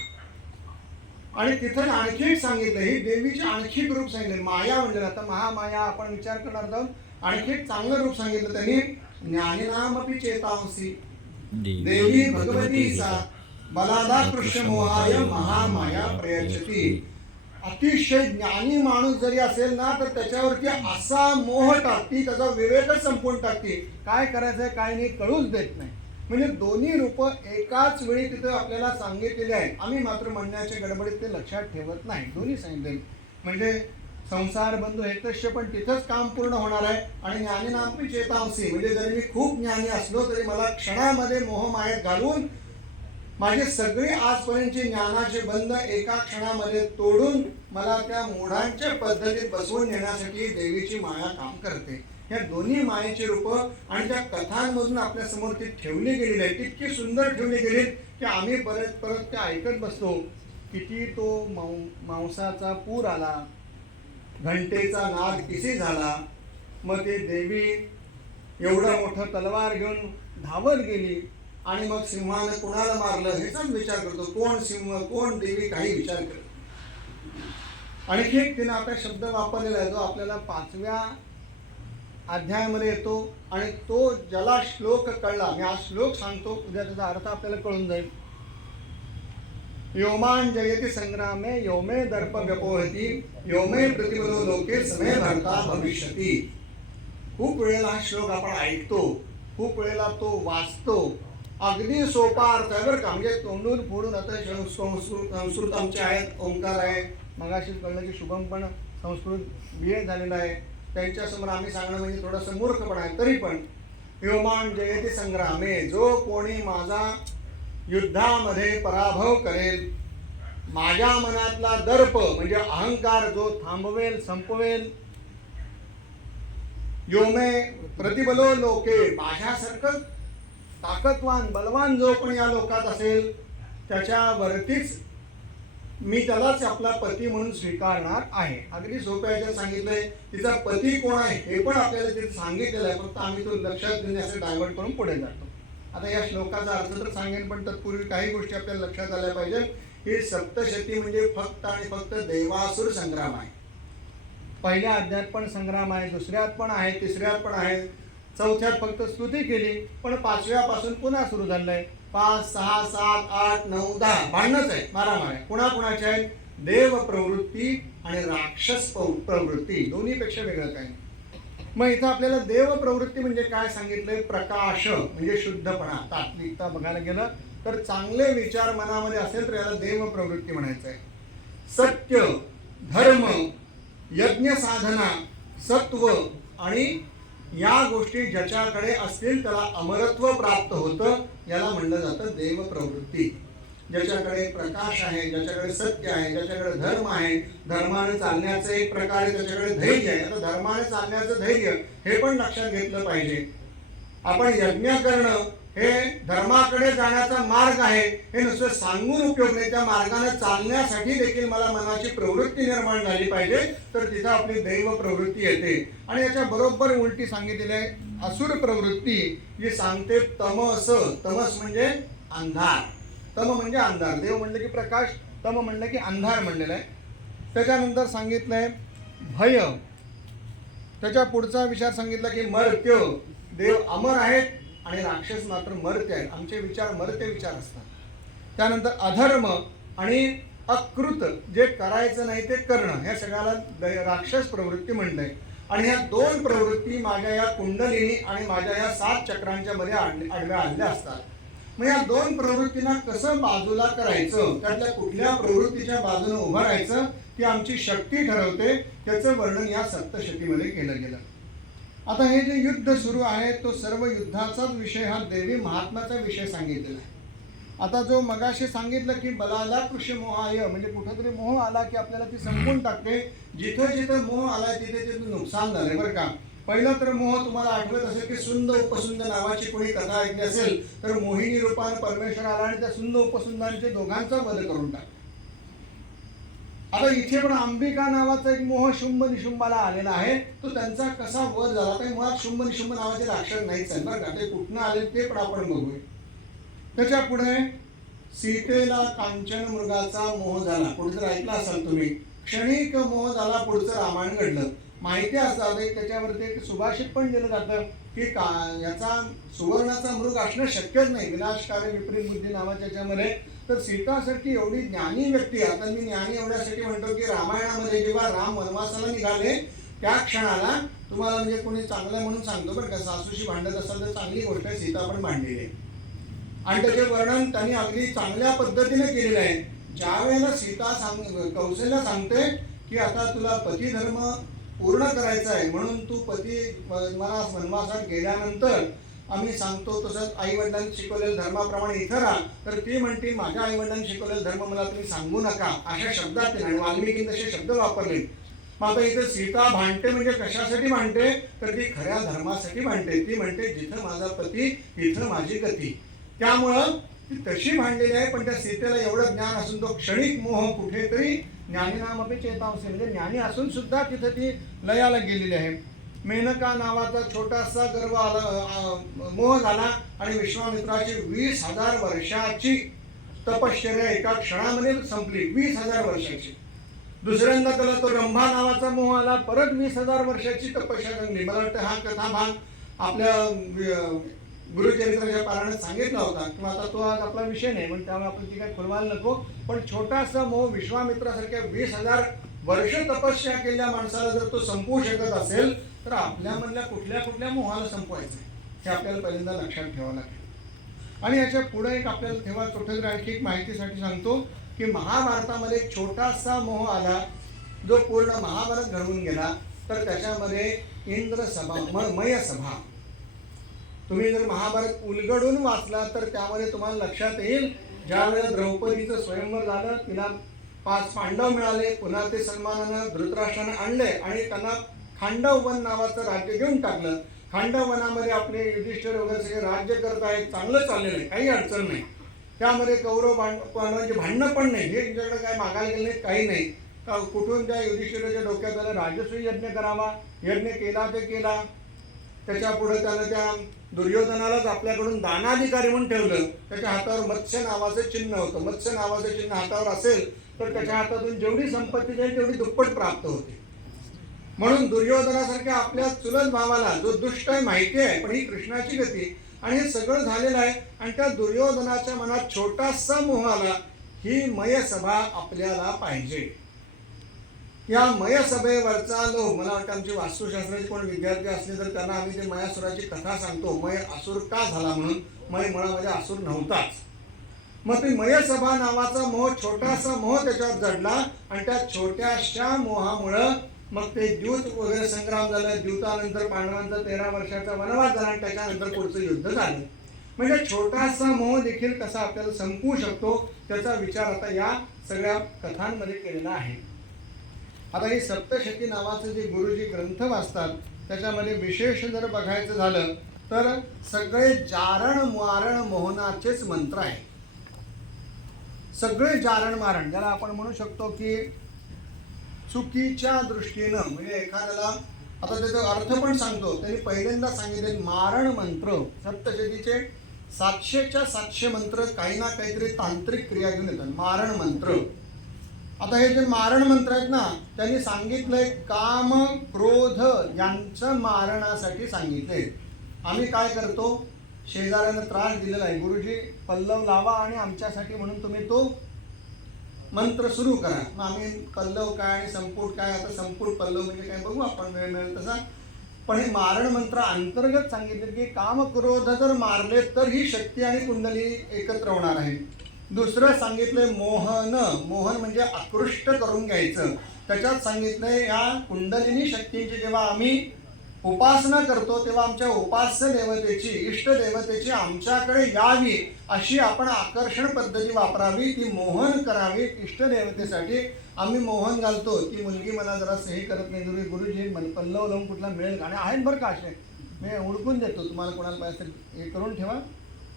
आणि तिथं आणखी एक सांगितलं, ही देवीचे आणखी एक रूप सांगितले. माया म्हणजे आता महामाया आपण विचार करणार आहोत. आणखी एक चांगलं रूप सांगितलं त्यांनी. ज्ञानिनामपि चेतांसी देवी भगवती सा बलादा कृष्ण मोहाय महामाया प्रयच्छती. अतिशय ज्ञानी माणूस जरी असेल ना तर त्याच्यावरती असा मोह टाकते, त्याचा विवेकच संपवून टाकते. काय करायचंय काय नाही कळूच देत नाही. म्हणजे दोन्ही रूप एकाच वेळी तिथं आपल्याला सांगितलेले आहेत. आम्ही मात्र म्हणण्याच्या गडबडीत ते लक्षात ठेवत नाही. दोन्ही सांगितले. म्हणजे संसार बंधू हेतुश्च पण तिथंच काम पूर्ण होणार आहे. आणि ज्ञानिनामपि चेतांसी म्हणजे जरी मी खूप ज्ञानी असलो तरी मला क्षणामध्ये मोहमायेत घालून माझे सगळे आजपर्यंतचे ज्ञानाचे बंध एका क्षणामध्ये तोडून मला त्या मूढांच्या पद्धतीत बसवून नेण्यासाठी देवीची माया काम करते. या दोन्ही मायेची रूपं आणि त्या कथांमधून आपल्या समोर ती ठेवली गेलेली आहे. इतकी सुंदर ठेवली गेली की आम्ही परत ते ऐकत बसतो. किती तो मांसाचा पूर आला, घंटेचा नाद किसी झाला. मग ते देवी एवढं मोठं तलवार घेऊन धावत गेली. आणि मग सिंहानं कोणाला मारलं ह्याचाच विचार करतो. कोण सिंह कोण देवी काही विचार करतो. आणखी एक तिने आता शब्द वापरलेला आहे जो आपल्याला 5व्या अध्यायामध्ये येतो. आणि तो ज्याला श्लोक कळला, मी हा श्लोक सांगतो, उद्या त्याचा अर्थ आपल्याला कळून जाईल. योमान जयति संग्रामे योमे दर्प व्यपोहती योमे प्रतिबलो लोके समय भरता भविष्यती. खूप वेळेला हा श्लोक आपण ऐकतो, खूप वेळेला तो वाचतो. अगदी सोपा अर्थ आहे बरं का. म्हणजे तोंडून फोडून आता संस्कृत आमचे आहेत, ओंकार आहे, मगाशीच कळलं की शुभम पण संस्कृत BA झालेला आहे. त्यांच्यासमोर आम्ही सांगणं म्हणजे थोडंसं मूर्खपण आहे. तरी पण योमान जयति संग्रामे, जो कोणी माझा युद्धामध्ये पराभव करेल, माझ्या मनातला दर्प म्हणजे अहंकार जो थांबवेल संपवेल, योमे प्रतिबलो लोके, माझ्यासारखं ताकदवान बलवान जो पण या लोकात असेल त्याच्यावरतीच मी त्यालाच आपला पती म्हणून स्वीकारणार आहे. अगदी सोप्या याच्यात सांगितलंय. तिचा पती कोण आहे हे पण आपल्याला तिथे सांगितलेलं आहे. फक्त आम्ही तो लक्षात घेऊन असं डायव्हर्ट करून पुढे जातो. आता या श्लोकाचा अर्थ तर सांगेन, पण तत्पूर्वी काही गोष्टी आपल्याला लक्षात आल्या पाहिजे. ही सप्तशती म्हणजे फक्त आणि फक्त देवासुर संग्राम आहे. पहिल्या अध्यायात पण संग्राम आहे, दुसऱ्यात पण आहे, तिसऱ्यात पण आहे, चौथ्यात फक्त स्तुती केली. पण 5व्यापासून पुन्हा सुरू झालंय. 5, 6, 7, 8, 9, 10 भांडणच आहे, मारामार आहे. कुणाकुणाचे आहेत? देव प्रवृत्ती आणि राक्षस प्रवृत्ती, दोन्हीपेक्षा वेगळं काय. मग इथं आपल्याला देव प्रवृत्ती म्हणजे काय सांगितलंय? प्रकाश म्हणजे शुद्धपणा, तात्विकता बघायला गेलं तर चांगले विचार मनामध्ये असेल तर याला देव प्रवृत्ती म्हणायचं आहे. सत्य, धर्म, यज्ञ साधना, सत्व आणि या गोष्टी ज्याच्याकडे असतील त्याला अमरत्व प्राप्त होतं. याला म्हणलं जातं देव प्रवृत्ती. ज्याच्याकडे प्रकाश आहे, ज्याच्याकडे सत्य आहे, ज्याच्याकडे धर्म आहे, धर्माने चालण्याचं एक प्रकारे त्याच्याकडे धैर्य आहे. आता धर्माने चालण्याचं धैर्य हे पण लक्षात घेतलं पाहिजे. आपण यज्ञ करणं हे धर्माकडे जाण्याचा मार्ग आहे हे नुसतं सांगून उपयोग नाही. त्या मार्गाने चालण्यासाठी देखील मला मनाची प्रवृत्ती निर्माण झाली पाहिजे. तर तिथं आपली दैव प्रवृत्ती येते. आणि याच्या बरोबर उलटी सांगितलेली आहे असुर प्रवृत्ती, जी सांगते तमस. तमस म्हणजे अंधार. तम म्हणजे अंधार. देव म्हणलं की प्रकाश, तम म्हणलं की अंधार म्हणलेलं आहे. त्याच्यानंतर सांगितलंय भय. त्याच्या पुढचा विचार सांगितला की मर्त्य. देव अमर आहेत आणि राक्षस मात्र मर्त्य आहेत. आमचे विचार मर्त्य विचार असतात. त्यानंतर अधर्म आणि अकृत, जे करायचं नाही ते करणं, ह्या सगळ्याला राक्षस प्रवृत्ती म्हणलंय. आणि ह्या दोन प्रवृत्ती माझ्या या कुंडलिनी आणि माझ्या या 7 चक्रांच्या मध्ये आडव्या आणल्या असतात. मग या दोन प्रवृत्तींना कसं बाजूला करायचं, त्यातल्या कुठल्या प्रवृत्तीच्या बाजूने उभं राहायचं ती आमची शक्ती ठरवते. त्याचं वर्णन या सप्तशतीमध्ये केलं गेलं. आता हे जे युद्ध सुरू आहे तो सर्व युद्धाचाच विषय हा देवी महात्म्याचा विषय सांगितलेला आहे. आता जो मगाशी सांगितलं की बलाला कृष्ण मोहाय म्हणजे कुठेतरी मोह आला की आपल्याला ती संपून टाकते. जिथं जिथं मोह आला तिथे तिथं नुकसान झालंय बरं का. पहिला तर मोह तुम्हाला आठवत असेल की सुंद उपसुंद नावाची कोणी कथा ऐकली असेल तर मोहिनी रूपाने परमेश्वर आला आणि त्या सुंद उपसुंदांचे दोघांचा वध करून टाकला. आता इथे पण अंबिका नावाचा एक मोह शुंभ निशुंभाला आलेला आहे. तो त्यांचा कसा वध झाला तर मुळात शुंभ निशुंभ नावाचे राक्षस नाहीच आहे बरं का. ते कुठनं आले ते पण आपण बघूया. त्याच्या पुढे सीतेला कांचन मृगाचा मोह झाला. कुठेतरी ऐकला असाल तुम्ही. क्षणिक मोह झाला, पुढचं रामायण घडलं. माहिती असतात त्याच्यावरती एक सुभाषित पण दिलं जातं की याचा सुवर्णाचा मृग असणं शक्यच नाही. विनाशकारी विपरीत बुद्धी नावाच्या याच्यामध्ये तर सीतासारखी एवढी ज्ञानी व्यक्ती. आता मी ज्ञानी एवढ्यासाठी म्हणतो की रामायणामध्ये जेव्हा राम वनवासाला निघाले त्या क्षणाला तुम्हाला म्हणजे कोणी चांगलं म्हणून सांगतो बरं का, सासूशी भांडत असाल तर चांगली गोष्ट आहे, सीता पण भांडलेली आहे आणि त्याचे वर्णन त्यांनी अगदी चांगल्या पद्धतीने केलेलं आहे. ज्या वेळेला सीता कौशल्या सांगते की आता तुला पतिधर्म पूर्ण करायचा आहे म्हणून तू पती वनवासात गेल्यानंतर आम्ही सांगतो तसंच आई वडिलांनी शिकवलेल्या धर्माप्रमाणे इथं राहा. तर ती म्हणते माझ्या आई वडिलांनी शिकवलेला धर्म मला तुम्ही सांगू नका अशा शब्दात. आणि वाल्मिकीने तसे शब्द वापरले. मग आता इथे सीता भांडते म्हणजे कशासाठी भांडते तर ती खऱ्या धर्मासाठी भांडते. ती म्हणते जिथं माझा पती तिथं माझी गती. त्यामुळं ती तशी भांडलेली आहे. पण त्या सीतेला एवढं ज्ञान असून तो क्षणिक मोह कुठेतरी ज्ञानीनामपि चेतांसी म्हणजे ज्ञानी असून सुद्धा तिथे ती लयाला गेलेली आहे. मेनका नावाचा छोटासा गर्व आला, मोह झाला आणि विश्वामित्राची 20,000 वर्षाची तपश्चर्या एका क्षणामध्ये संपली. 20,000 वर्षाची. दुसऱ्यांदा त्याला तो रंभा नावाचा मोह आला, परत 20,000 वर्षाची तपश्चर्या जमली. मला वाटतं हा कथा भाग आपल्या गुरुचरित्राच्या पारायणात सांगितला होता किंवा आता तो आज आपला विषय नाही पण त्यामुळे आपण ती काही खुलवायला नको. पण छोटासा मोह विश्वामित्रासारख्या 20,000 वर्ष तपस्या केलेल्या माणसाला जर तो संपवू शकत असेल तर आपल्यामधल्या कुठल्या कुठल्या मोहाला संपवायचं हे आपल्याला पहिल्यांदा लक्षात ठेवावं लागेल. आणि याच्या पुढे एक आपल्याला तेव्हा कुठेतरी आणखी एक माहितीसाठी सांगतो की महाभारतामध्ये एक छोटासा मोह आला जो पूर्ण महाभारत घडवून गेला. तर त्याच्यामध्ये इंद्रसभा मयसभा. तुम्ही जर महाभारत उलगडून वाचला तर त्यामध्ये तुम्हाला लक्षात येईल ज्या वेळेला द्रौपदीचं स्वयंवर झालं, तिला 5 पांडव मिळाले, पुन्हा ते सन्मानानं धृतराष्ट्रानं आणले आणि त्यांना खांडववन नावाचं राज्य देऊन टाकलं. खांडववनामध्ये आपले युधिष्ठिर वगैरे सगळे राज्य करत आहेत, चांगलं चाललेलं आहे, काही अडचण नाही. त्यामध्ये कौरव पांडवांची भांडणं पण नाही. हे तुमच्याकडे काय मागायला गेलं नाही, काही नाही. का कुठून त्या युधिष्ठिराच्या डोक्यात आलं राजसूय यज्ञ करावा. यज्ञ केला ते केला. त्याच्या पुढे त्यानं त्या दुर्योधनालाच आपल्याकडून दानाधिकारी म्हणून ठेवलं. त्याच्या हातावर मत्स्य नावाचं चिन्ह होतं. मत्स्य नावाचं चिन्ह हातावर असेल तर त्याच्या हातातून जेवढी संपत्ती जाईल तेवढी दुप्पट प्राप्त होते. म्हणून दुर्योधनासारख्या आपल्या चुलत भावाला जो दुष्ट आहे माहिती आहे पण ही कृष्णाची गती आणि हे सगळं झालेलं आहे. आणि त्या दुर्योधनाच्या मनात छोटासा मोह आला, ही मयसभा आपल्याला पाहिजे. या मयसभेवरचा लोभ. मला वाटतं आमचे वास्तुशास्त्राचे कोण विद्यार्थी असले तर त्यांना आम्ही ते मयासुराची कथा सांगतो. मय असुर का झाला म्हणून. मय मुळामध्ये असुर नव्हताच. मग ते मयसभा नावाचा मोह, छोटासा मोह त्याच्यावर जडला आणि त्या छोट्याशा मोहामुळं मग ते द्यूत वगैरे संग्राम झाला. द्यूतानंतर पांडवांचा 13 वर्षाचा वनवास झाला आणि त्याच्यानंतर पुढचं युद्ध झालं. म्हणजे छोटासा मोह देखील कसा आपल्याला संपवू शकतो त्याचा विचार आता या सगळ्या कथांमध्ये केलेला आहे. आता ही सप्तशती नावाचं जे गुरुजी ग्रंथ वाचतात त्याच्यामध्ये विशेष जर बघायचं झालं तर सगळे जारण मारण मोहनाचेच मंत्र आहे. सगळे जारण मारण ज्याला आपण म्हणू शकतो की चुकीच्या दृष्टीनं म्हणजे एखाद्याला आता त्याचा अर्थ पण सांगतो. त्यांनी पहिल्यांदा सांगितले मारण मंत्र. सप्तशतीचे 700च्या 700 मंत्र काही ना काहीतरी तांत्रिक क्रिया घेऊन येतात. मारण मंत्र. आता हे जे मारण मंत्र आहेत ना त्यांनी सांगितलंय काम क्रोध यांचं मारणासाठी सांगितलंय. आम्ही काय करतो शेजाऱ्यानं त्रास दिलेला आहे, गुरुजी पल्लव लावा आणि आमच्यासाठी म्हणून तुम्ही तो मंत्र सुरू करा. मग आम्ही पल्लव काय आणि संपुट काय, आता संपुट पल्लव म्हणजे काय बघू आपण वेळ मिळेल तसा. पण हे मारण मंत्र अंतर्गत सांगितले की काम क्रोध जर मारले तर ही शक्ती आणि कुंडली एकत्र होणार आहे. दुसरं सांगितलंय मोहन. मोहन म्हणजे आकृष्ट करून घ्यायचं. त्याच्यात सांगितलंय या कुंडलिनी शक्तींची जेव्हा आम्ही उपासना करतो तेव्हा आमच्या उपास्य देवतेची, इष्ट देवतेची आमच्याकडे यावी अशी आपण आकर्षण पद्धती वापरावी, ती मोहन करावी. इष्ट देवतेसाठी आम्ही मोहन घालतो. ती मुलगी मला जरा सही करत नाही, जरी गुरुजी पल्लव लावून कुठला मिळेल का, आणि आहेत बरं का असे, मी उडकून देतो तुम्हाला, कोणाला पाहिजे हे करून ठेवा,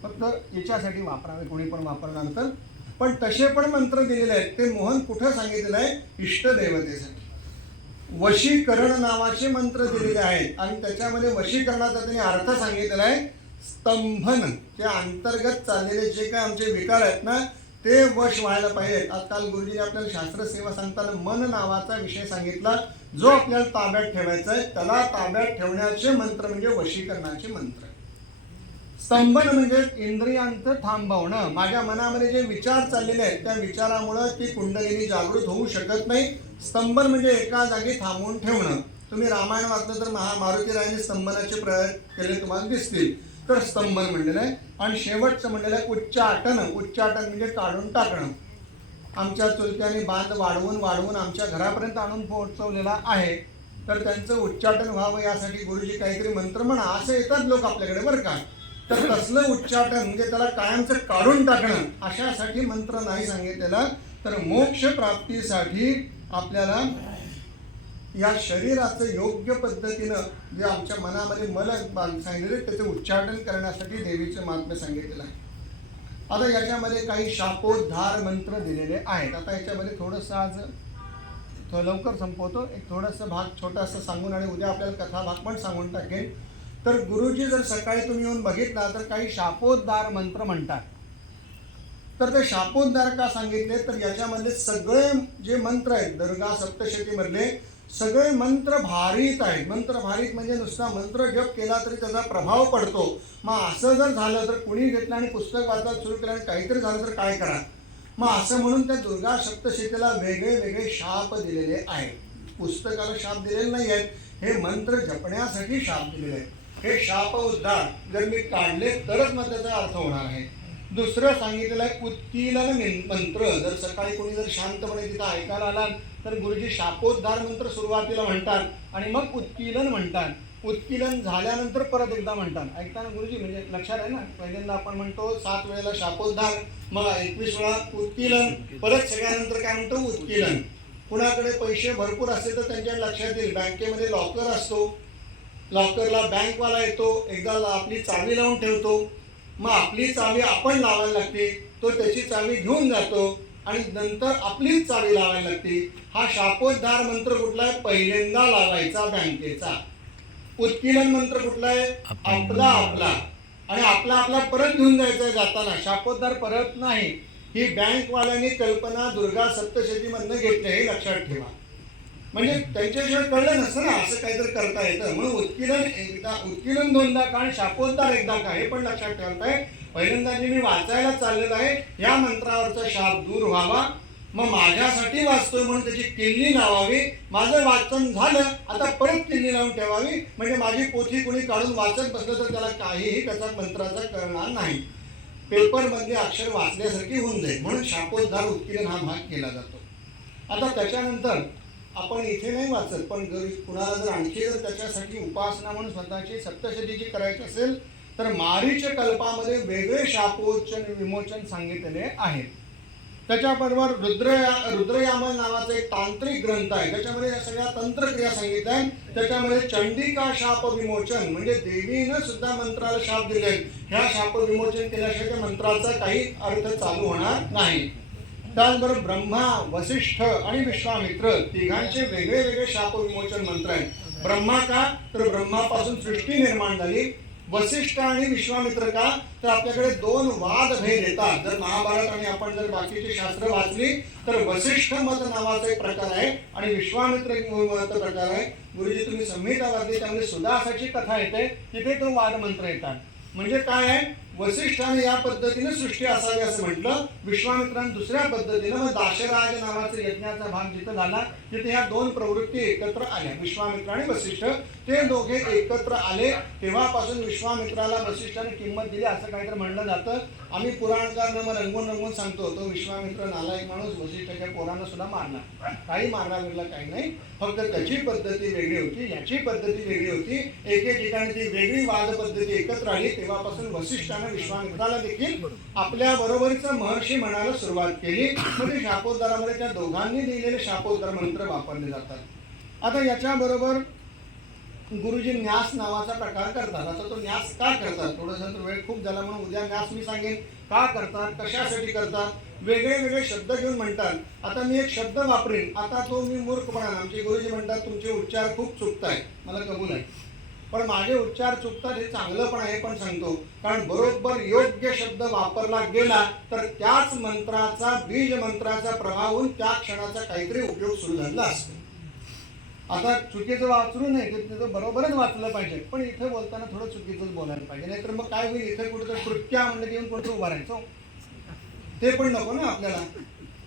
फक्त याच्यासाठी वापरावे, कोणी पण वापरणार तर. पण तसे पण मंत्र दिलेले आहेत. ते मोहन कुठं सांगितलेलं आहे? इष्ट देवतेसाठी. वशीकरण नावाचे मंत्र दिलेले आहेत आणि त्याच्यामध्ये वशीकरणाचा त्यांनी अर्थ सांगितलेला आहे स्तंभन. ते अंतर्गत चाललेले जे काय आमचे विकार आहेत ना, ते वश व्हायला पाहिजेत. आजकाल गुरुजीने आपल्याला शास्त्रसेवा सांगताना मन नावाचा विषय सांगितला, जो आपल्याला ताब्यात ठेवायचा आहे. त्याला ताब्यात ठेवण्याचे मंत्र म्हणजे वशीकरणाचे मंत्र. स्तंभन म्हणजे इंद्रियांचं थांबवणं. माझ्या मनामध्ये जे विचार चाललेले आहेत त्या विचारामुळे ती कुंडलिनी जागृत होऊ शकत नाही. स्तंभन म्हणजे एका जागी थांबवून ठेवणं. तुम्ही रामायण वाचलं तर मारुतीरायाने स्तंभनाचे प्रयोग केले तुम्हाला दिसतील. तर स्तंभन म्हणलेलं आहे. आणि शेवटचं म्हणलेलं आहे उच्चाटन. उच्चाटन म्हणजे काढून टाकणं. आमच्या चुलत्याने बांध वाढवून वाढवून आमच्या घरापर्यंत आणून पोहोचवलेला आहे, तर त्यांचं उच्चाटन व्हावं यासाठी गुरुजी काहीतरी मंत्र म्हणा असं येतात लोक आपल्याकडे बरं का. तर तसलं उच्चाटन म्हणजे त्याला कायमचं काढून टाकणं अशासाठी मंत्र नाही सांगितलेला. तर मोक्ष प्राप्तीसाठी आपल्याला या शरीराचं योग्य पद्धतीनं जे आमच्या मनामध्ये मल सांगितलेले त्याचं उच्चाटन करण्यासाठी देवीचं महात्म्य सांगितलेलं आहे. आता याच्यामध्ये काही शापोद्धार मंत्र दिलेले आहेत. आता याच्यामध्ये थोडंसं आज लवकर संपवतो, एक थोडंसं भाग छोटासा सांगून आणि उद्या आपल्याला कथा भाग पण सांगून टाकेल. तर गुरुजी जर सकाळी तुम्ही येऊन बघितला तर काही शापोद्धार मंत्र म्हणतात. तर ते शापोद्धार का सांगितले, तर याच्यामधले सगळे जे मंत्र आहेत दुर्गा सप्तशतीमधले सगळे मंत्र भारीत आहेत. मंत्र भारीत म्हणजे नुसता मंत्र जप केला तरी त्याचा प्रभाव पडतो. मग असं जर झालं तर कुणी घेतलं आणि पुस्तक वाचायला सुरू केलं आणि काहीतरी झालं तर काय करा. मग असं म्हणून त्या दुर्गा सप्तशतीला वेगळे वेगळे शाप दिलेले आहेत. पुस्तकाला शाप दिलेले नाही आहेत, हे मंत्र जपण्यासाठी शाप दिलेले आहेत. हे शाप उद्धार जर मी काढले तरच मग त्याचा अर्थ होणार आहे. दुसरं सांगितलेलं आहे उत्कीलन मंत्र. जर सकाळी कोणी जर शांतपणे तिथं ऐकायला आला तर गुरुजी शापोद्धार मंत्र सुरुवातीला म्हणतात आणि मग उत्कीलन म्हणतात. उत्कीलन झाल्यानंतर परत एकदा म्हणतात. ऐकताना गुरुजी म्हणजे लक्षात आहे ना, पहिल्यांदा आपण म्हणतो 7 वेळेला शापोद्धार, मग 21 वेळा उत्कीलन, परत सगळ्यानंतर काय म्हणतो उत्कीलन. कुणाकडे पैसे भरपूर असते तर त्यांच्या लक्षात येईल, बँकेमध्ये लॉकर असतो, लॉकरला बँकवाला येतो, एकदा आपली चावी लावून ठेवतो, मग आपली चावी आपण लावायला लागते, तो त्याची चावी घेऊन जातो आणि नंतर आपलीच चावी लावायला लागते. हा शापोद्धार मंत्र कुठला आहे? पहिल्यांदा लावायचा बँकेचा. उत्कीलन मंत्र कुठला आहे? आपला आपला, आणि आपला आपला परत घेऊन जायचा जाताना. शापोद्धार परत नाही. ही बँकवाल्यांनी कल्पना दुर्गा सप्तशतीमधनं घेतली, हे लक्षात ठेवा. म्हणजे त्यांच्याशिवाय कळलं नसतं ना असं काहीतरी करता येतं. म्हणून उत्कीलन एकदा, उत्कीलन दोनदा का आणि शापोद्धार एकदा का, हे पण लक्षात ठेवत आहे. पहिल्यांदा जे मी वाचायला चाललेलं आहे या मंत्रावरचा शाप दूर व्हावा, मग माझ्यासाठी वाचतोय म्हणून त्याची किल्ली लावावी. माझं वाचन झालं आता परत किल्ली लावून ठेवावी, म्हणजे माझी पोथी कोणी काढून वाचत बसलं तर त्याला काहीही त्याचा मंत्राचा कळणार नाही, पेपरमधले अक्षर वाचल्यासारखी होऊन जाईल. म्हणून शापोद्धार उत्कीलन हा भाग केला जातो. आता त्याच्यानंतर आपण इथे नाही वाचत, पण कुणाला जर आणखी जर त्याच्यासाठी उपासना म्हणून स्वतःची सप्तशतीची करायची असेल तर मारीच कल्पामध्ये वेगळे शापोच्चन विमोचन सांगितलेले आहेत. त्याच्याबरोबर रुद्रयामन नावाचा एक तांत्रिक ग्रंथ आहे, त्याच्यामध्ये या सगळ्या तंत्रक्रिया सांगितल्या आहेत. त्याच्यामध्ये चंडिका शाप विमोचन म्हणजे देवीनं सुद्धा मंत्राला शाप दिले आहेत. ह्या शाप विमोचन केल्याशिवाय त्या मंत्राचा काही अर्थ चालू होणार नाही. त्याचबरोबर ब्रह्मा, वसिष्ठ आणि विश्वामित्र तिघांचे वेगळे वेगळे शाप विमोचन मंत्र आहेत. ब्रह्मा का, तर ब्रह्मापासून सृष्टी निर्माण झाली. वसिष्ठ आणि विश्वामित्र का, तर आपल्याकडे 2 वादभेद येतात. जर महाभारत आणि आपण जर बाकीची शास्त्र वाचली तर वसिष्ठ मत नावाचा एक प्रकार आहे आणि विश्वामित्र मत प्रकार आहे. गुरुजी तुम्ही संहिता वाचली त्यामध्ये सुदासाची कथा येते, तिथे तो वाद मंत्र येतात. म्हणजे काय आहे, वसिष्ठाने या पद्धतीने सृष्टी असावी असं म्हटलं, विश्वामित्राने दुसऱ्या पद्धतीनं मग दाशराज नावाचा यज्ञाचा भाग जिथं झाला तिथे ह्या दोन प्रवृत्ती एकत्र आल्या. विश्वामित्र आणि वसिष्ठ ते दोघे एकत्र आले. तेव्हापासून विश्वामित्राला वसिष्ठाने किंमत दिली असं काहीतरी म्हणलं जातं. आम्ही पुराणकार मग रंगवून रंगवून सांगतो, तो विश्वामित्र नालायक माणूस वसिष्ठाच्या पोरांना सुद्धा मारला, काही मारला बिरला काही नाही, फक्त त्याची पद्धती वेगळी होती, याची पद्धती वेगळी होती. एके ठिकाणी ती वेगळी वाद पद्धती एकत्र आली. तेव्हापासून वसिष्ठाने विश्वामित्राला देखील आपल्या बरोबरीचा महर्षी म्हणायला सुरुवात केली. म्हणजे शापोद्धारामध्ये त्या दोघांनी दिलेले शापोद्धार मंत्र वापरले जातात. आता याच्या बरोबर गुरुजी न्यास नावाचा प्रकार करतात. आता तो न्यास का करतात, थोडंसं वेळ खूप झाला म्हणून उद्या न्यास मी सांगेन का करतात, कशासाठी करतात, वेगळे वेगळे शब्द घेऊन म्हणतात. आता मी एक शब्द वापरेन, आता तो मी मूर्खपणा, आमचे गुरुजी म्हणतात तुमचे उच्चार खूप चुकतायत, मला कबूल आहे, पण माझे उच्चार चुकतात हे चांगलं पण आहे, पण सांगतो कारण बरोबर योग्य शब्द वापरला गेला तर त्याच मंत्राचा बीज मंत्राचा प्रभाव होऊन त्या क्षणाचा काहीतरी उपयोग सुरू झाला असतो. आता चुकीचं वाचरू नये, तिथं बरोबरच वाचलं पाहिजे, पण इथे बोलताना थोडं चुकीचंच बोलायला पाहिजे, नाहीतर मग काय होईल, इथे कुठेतरी कृत्या म्हणलं घेऊन कोणतं उभा राहायचं ते पण नको ना आपल्याला.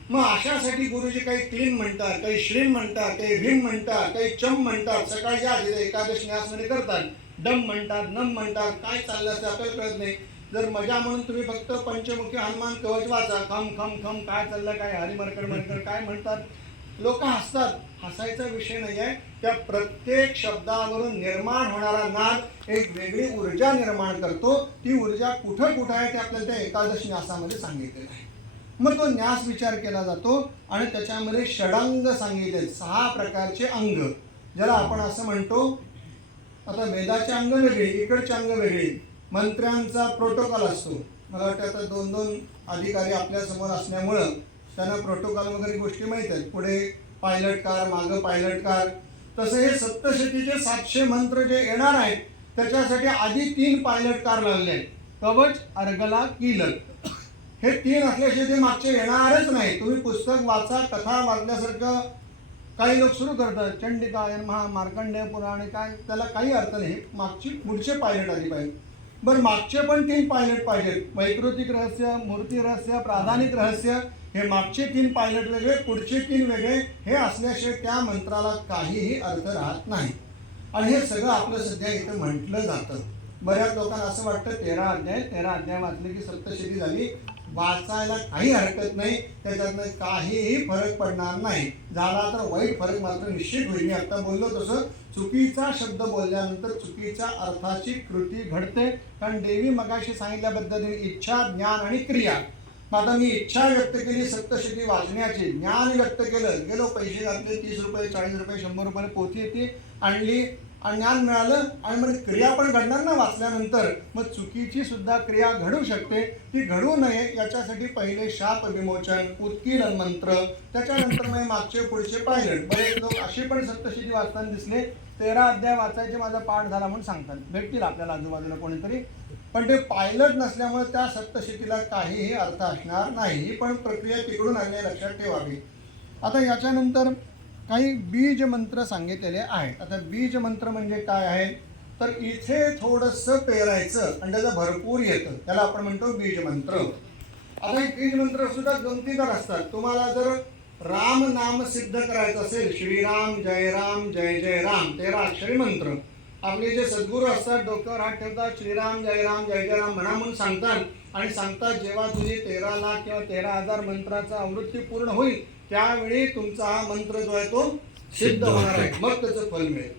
मग अशासाठी गुरुजी काही क्लीन म्हणतात, काही श्रीम म्हणतात, काही भीम म्हणतात, काही चम म्हणतात, सकाळच्या आधी एकादश न्यासमध्ये करतात, डम म्हणतात, नम म्हणतात, काय चाललं असतं आपल्याला कळत नाही. जर मजा म्हणून तुम्ही फक्त पंचमुखी हनुमान कवच वाचा, खम खम खम काय चाललं, काय हरी मरकड मरकड काय म्हणतात, लोक हसतात. हसायचा विषय नाही आहे, त्या प्रत्येक शब्दावरून निर्माण होणारा नाद एक वेगळी ऊर्जा निर्माण करतो. ती ऊर्जा कुठं कुठं आहे ते आपल्याला त्या एकादश न्यासामध्ये सांगितलेलं आहे. मग तो न्यास विचार केला जातो आणि त्याच्यामध्ये षडांग सांगितले, 6 प्रकारचे अंग, ज्याला आपण असं म्हणतो. आता वेदाचे अंग वेगळे, इकडचे अंग वेगळे, मंत्र्यांचा प्रोटोकॉल असतो. मला वाटतं आता 2-2 अधिकारी आपल्या समोर असल्यामुळं त्यांना प्रोटोकॉल वगैरे गोष्टी माहीत आहेत. पुढे पायलट कार, मागं पायलट कार. तसं हे सप्तशतीचे 700 मंत्र जे येणार आहेत त्याच्यासाठी आधी 3 पायलट कार लागले आहेत, कवच, अर्गला, कीलक. हे 3 असल्याशिवाय ते मागचे येणारच नाही. तुम्ही पुस्तक वाचा, कथा वाचल्यासारखं काही लोक सुरू करतात, चंडिकायन महा मार्कंडेय पुराण, काय त्याला काही अर्थ नाही. मागची पुढचे पायलट आधी पाहिजे. बरं, मागचे पण 3 पायलट पाहिजेत. वैकृतिक रहस्य, मूर्ती रहस्य, प्राधानिक रहस्य, हे मागचे 3 पायलट वेगळे, पुढचे 3 वेगळे. हे असल्याशिवाय त्या मंत्राला काहीही अर्थ राहत नाही. आणि हे सगळं आपलं सध्या इथं म्हटलं जातं. बऱ्याच लोकांना असं वाटतं 13 अध्याय वाचले की सप्तशती झाली. वाचायला काही हरकत नाही, त्याच्यातनं काहीही फरक पडणार नाही. झाला तर वाईट फरक मात्र निश्चित होईल. मी आता बोललो तसं चुकीचा शब्द बोलल्यानंतर चुकीच्या अर्थाची कृती घडते. कारण देवी मगाशी सांगितल्या पद्धतीने इच्छा, ज्ञान आणि क्रिया. आता मी इच्छा व्यक्त केली सप्तशती वाचण्याची, ज्ञान व्यक्त केलं, गेलो पैसे घातले, 30 रुपये 40 रुपये 100 रुपये पोथी येते आणली आणि ज्ञान मिळालं. आणि मग क्रिया पण घडणार ना वाचल्यानंतर, मग चुकीची सुद्धा क्रिया घडू शकते. ती घडू नये याच्यासाठी पहिले शाप विमोचन, उत्कीर्ण मंत्र, त्याच्यानंतर मग मागचे पुढचे पायलट. बरेच लोक असे पण सप्तशती वाचताना दिसले, 13 अध्याय वाचायचे माझा पाठ झाला म्हणून सांगतात, भेटतील आपल्याला आजूबाजूला कोणीतरी, पण ते पायलट नसल्यामुळे त्या सप्तशतीला काहीही अर्थ असणार नाही. ही पण प्रक्रिया तिकडून आलेली लक्षात ठेवावी. आता याच्यानंतर काही बीज मंत्र सांगितलेले आहेत. आता बीज मंत्र म्हणजे काय आहे, तर इथे थोडंसं पेरायचं आणि त्याचं भरपूर येतं, त्याला आपण म्हणतो बीज मंत्र. आता हे बीज मंत्र सुद्धा गमतीदार असतात. तुम्हाला जर राम नाम सिद्ध करायचं असेल, श्रीराम जय राम जय जय राम 13 अक्षरी मंत्र. आपले जे सद्गुरू असतात डोक्यावर हात ठेवतात, श्रीराम जय राम जय जय राम म्हणा म्हणून सांगतात आणि सांगतात जेव्हा तुझी 13 लाख किंवा 13,000 मंत्राचा आवृत्ती पूर्ण होईल त्यावेळी तुमचा हा मंत्र जो आहे तो सिद्ध होणार आहे, मग त्याचं फल मिळेल.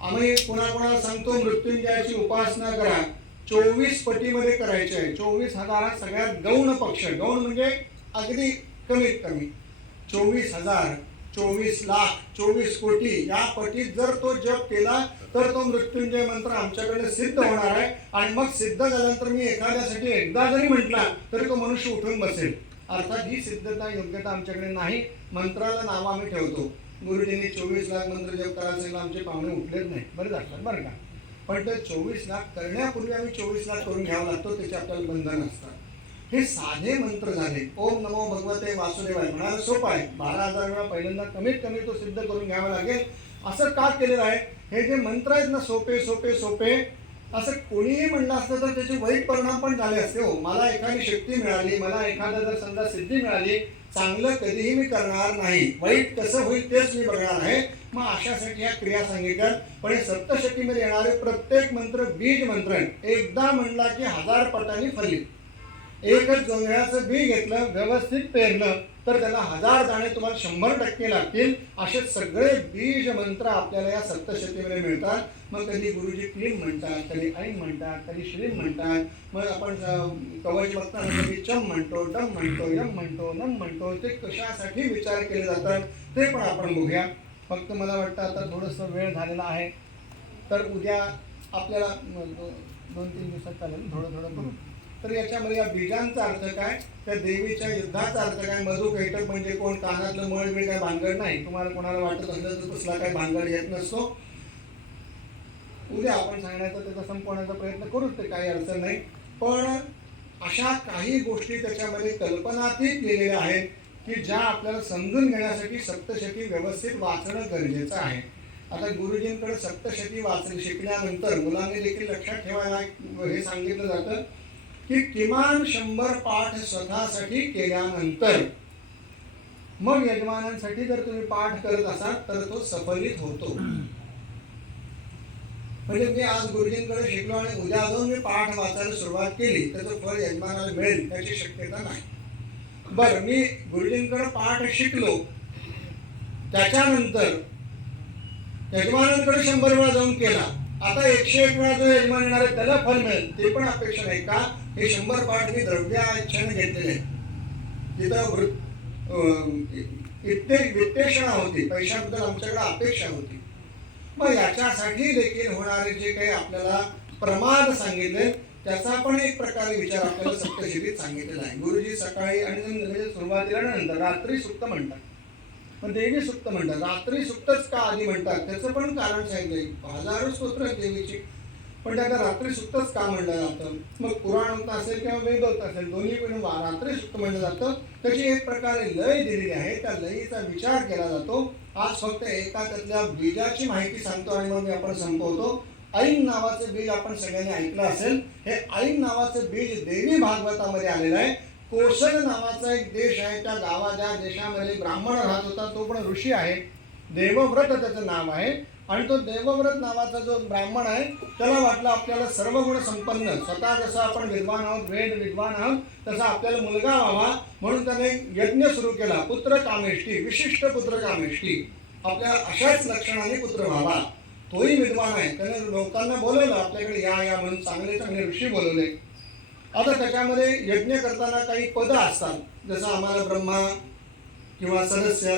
आम्ही कोणाकोणाला सांगतो मृत्युंजयाची उपासना करा, 24 पटीमध्ये करायची आहे. 24,000 सगळ्यात गौण पक्ष, गौण म्हणजे अगदी कमीत कमी 24,000, 24 लाख, 24 कोटी या पटीत जर तो जप केला तर तो मृत्युंजय मंत्र आमच्याकडे सिद्ध होणार आहे. आणि मग सिद्ध झाल्यानंतर मी एखाद्यासाठी एकदा जरी म्हटला तरी तो मनुष्य उठून बसेल. अर्थात ही सिद्धता योग्यता आमच्याकडे नाही. मंत्राला नाव आम्ही ठेवतो. गुरुजींनी 24 लाख मंत्र जप करायला सांगितलं, आमचे पाहुणे उठलेच नाही, बरं झालं बरं का. पण ते 24 लाख करण्यापूर्वी आम्ही 24 लाख करून घ्यावं लागतो, त्याचे आपल्याला बंधन असतात. हे साधे मंत्र झाले. ओम नमो भगवते वासुदेवाय म्हणायला सोपं आहे, 12,000 वेळा पहिल्यांदा कमीत कमी तो सिद्ध करून घ्यावा लागेल. असं का केलेलं आहे, हे जे मंत्र आहेत ना सोपे सोपे सोपे, असं कोणीही म्हणलं असतं तर त्याचे वाईट परिणाम पण झाले असते. हो, मला एखादी शक्ती मिळाली, मला एखादा जर समजा सिद्धी मिळाली, चांगलं कधीही मी करणार नाही, वाईट कसं होईल तेच मी बघणार आहे. मग अशासाठी ह्या क्रिया सांगितल्या. पण हे सप्तशतीमध्ये येणारे प्रत्येक मंत्र बीज मंत्रण एकदा म्हणला की 1000 पटांनी फलित. एकच जोंधळ्याचं बी घेतलं, व्यवस्थित पेरलं तर त्याला 1000 दाणे तुम्हाला 100% लागतील. असे सगळे बीज मंत्र आपल्याला या सप्तशतीमध्ये मिळतात. मग कधी गुरुजी क्लीम म्हणतात, कधी ऐन म्हणतात, कधी श्रीम म्हणतात. मग आपण कवच बघताना कधी चम म्हणतो, डम म्हणतो, यम म्हणतो, नम म्हणतो. ते कशासाठी विचार केले जातात ते पण आपण बघूया. फक्त मला वाटतं आता थोडंसं वेळ झालेला आहे, तर उद्या आपल्याला 2-3 दिवसात चालेल थोडं थोडं करू. तर याच्यामध्ये या बीजांचा अर्थ काय, त्या देवीच्या युद्धाचा अर्थ काय, मधु कैटक म्हणजे कोण, कानातलं मळ बिळ काय भानगड नाही. तुम्हाला कोणाला वाटत असलं तर कसला काय भानगड येत नसतो. उद्या आपण सांगण्याचा त्याचा संपवण्याचा प्रयत्न करूच, ते काही अडचण नाही. पण अशा काही गोष्टी त्याच्यामध्ये कल्पनातीत लिहिलेल्या आहेत की ज्या आपल्याला समजून घेण्यासाठी सप्तशती व्यवस्थित वाचणं गरजेचं आहे. आता गुरुजींकडे सप्तशती शिकल्यानंतर मुलांनी देखील लक्षात ठेवायला हे सांगितलं जातं की किमान 100 पाठ स्वतःसाठी केल्यानंतर मग यजमानांसाठी जर तुम्ही पाठ करत असाल तर तो सफलित होतो. म्हणजे मी आज गुरुजींकडे शिकलो आणि उद्या जाऊन मी पाठ वाचायला सुरुवात केली तर तो फळ यजमानाला मिळेल त्याची शक्यता नाही. बरं, मी गुरुजींकडे पाठ शिकलो, त्याच्यानंतर यजमानांकडे 100 वेळा जाऊन केला, आता 101 वेळा जो यजमान येणार आहे त्याला फल मिळेल ते पण अपेक्षा नाही. का, हे 100 पाठ मी द्रव्या इच्छेने घेतलेले आहेत. तिथं वित्तेषणा होती, पैशाबद्दल आमच्याकडे अपेक्षा होती. मग याच्यासाठी देखील होणारे जे काही आपल्याला प्रमाद सांगितले त्याचा पण एक प्रकारे विचार आपल्याला सप्तशतीत सांगितलेला आहे. गुरुजी सकाळी आणि म्हणजे सुरुवातीला नंतर रात्री सुक्त म्हणतात, पण देवी सुक्त म्हणतात. रात्री सुक्तच का आधी म्हणतात त्याचं पण कारण सांगितलंय. हजारो स्तोत्र आहेत देवीची, पण त्याला रात्री सुक्तच का म्हणलं जातं. मग पुराण होत असेल किंवा वेद होत असेल दोन्ही पण रात्री सुक्त म्हणलं जातं. त्याची एक प्रकारे लय दिलेली आहे, त्या लयीचा विचार केला जातो. आज फक्त एका त्यातल्या बीजाची माहिती सांगतो आणि मग आपण संपवतो. ऐन नावाचं बीज आपण सगळ्यांनी ऐकलं असेल. हे ऐन नावाचं बीज देवी भागवतामध्ये आलेलं आहे. कोशल नावाचा एक देश आहे, त्या ज्या देशामध्ये ब्राह्मण राहत होता तो पण ऋषी आहे. देवव्रत त्याचं नाव आहे. आणि तो देवव्रत नावाचा जो ब्राह्मण आहे त्याला वाटलं आपल्याला सर्व गुण संपन्न, स्वतः जसं आपण विद्वान आहोत, वेद विद्वान आहोत, तसा आपल्याला मुलगा व्हावा म्हणून त्याने यज्ञ सुरू केला. पुत्र कामेष्टी, विशिष्ट पुत्र कामेष्टी, आपल्या अशाच लक्षणाने पुत्र व्हावा. तोही विद्वान आहे. त्याने लोकांना बोलवलं आपल्याकडे या म्हणून, चांगले चांगले ऋषी बोलवले. आता त्याच्यामध्ये यज्ञ करताना काही पद असतात, जसं आम्हाला ब्रह्मा किंवा सदस्य,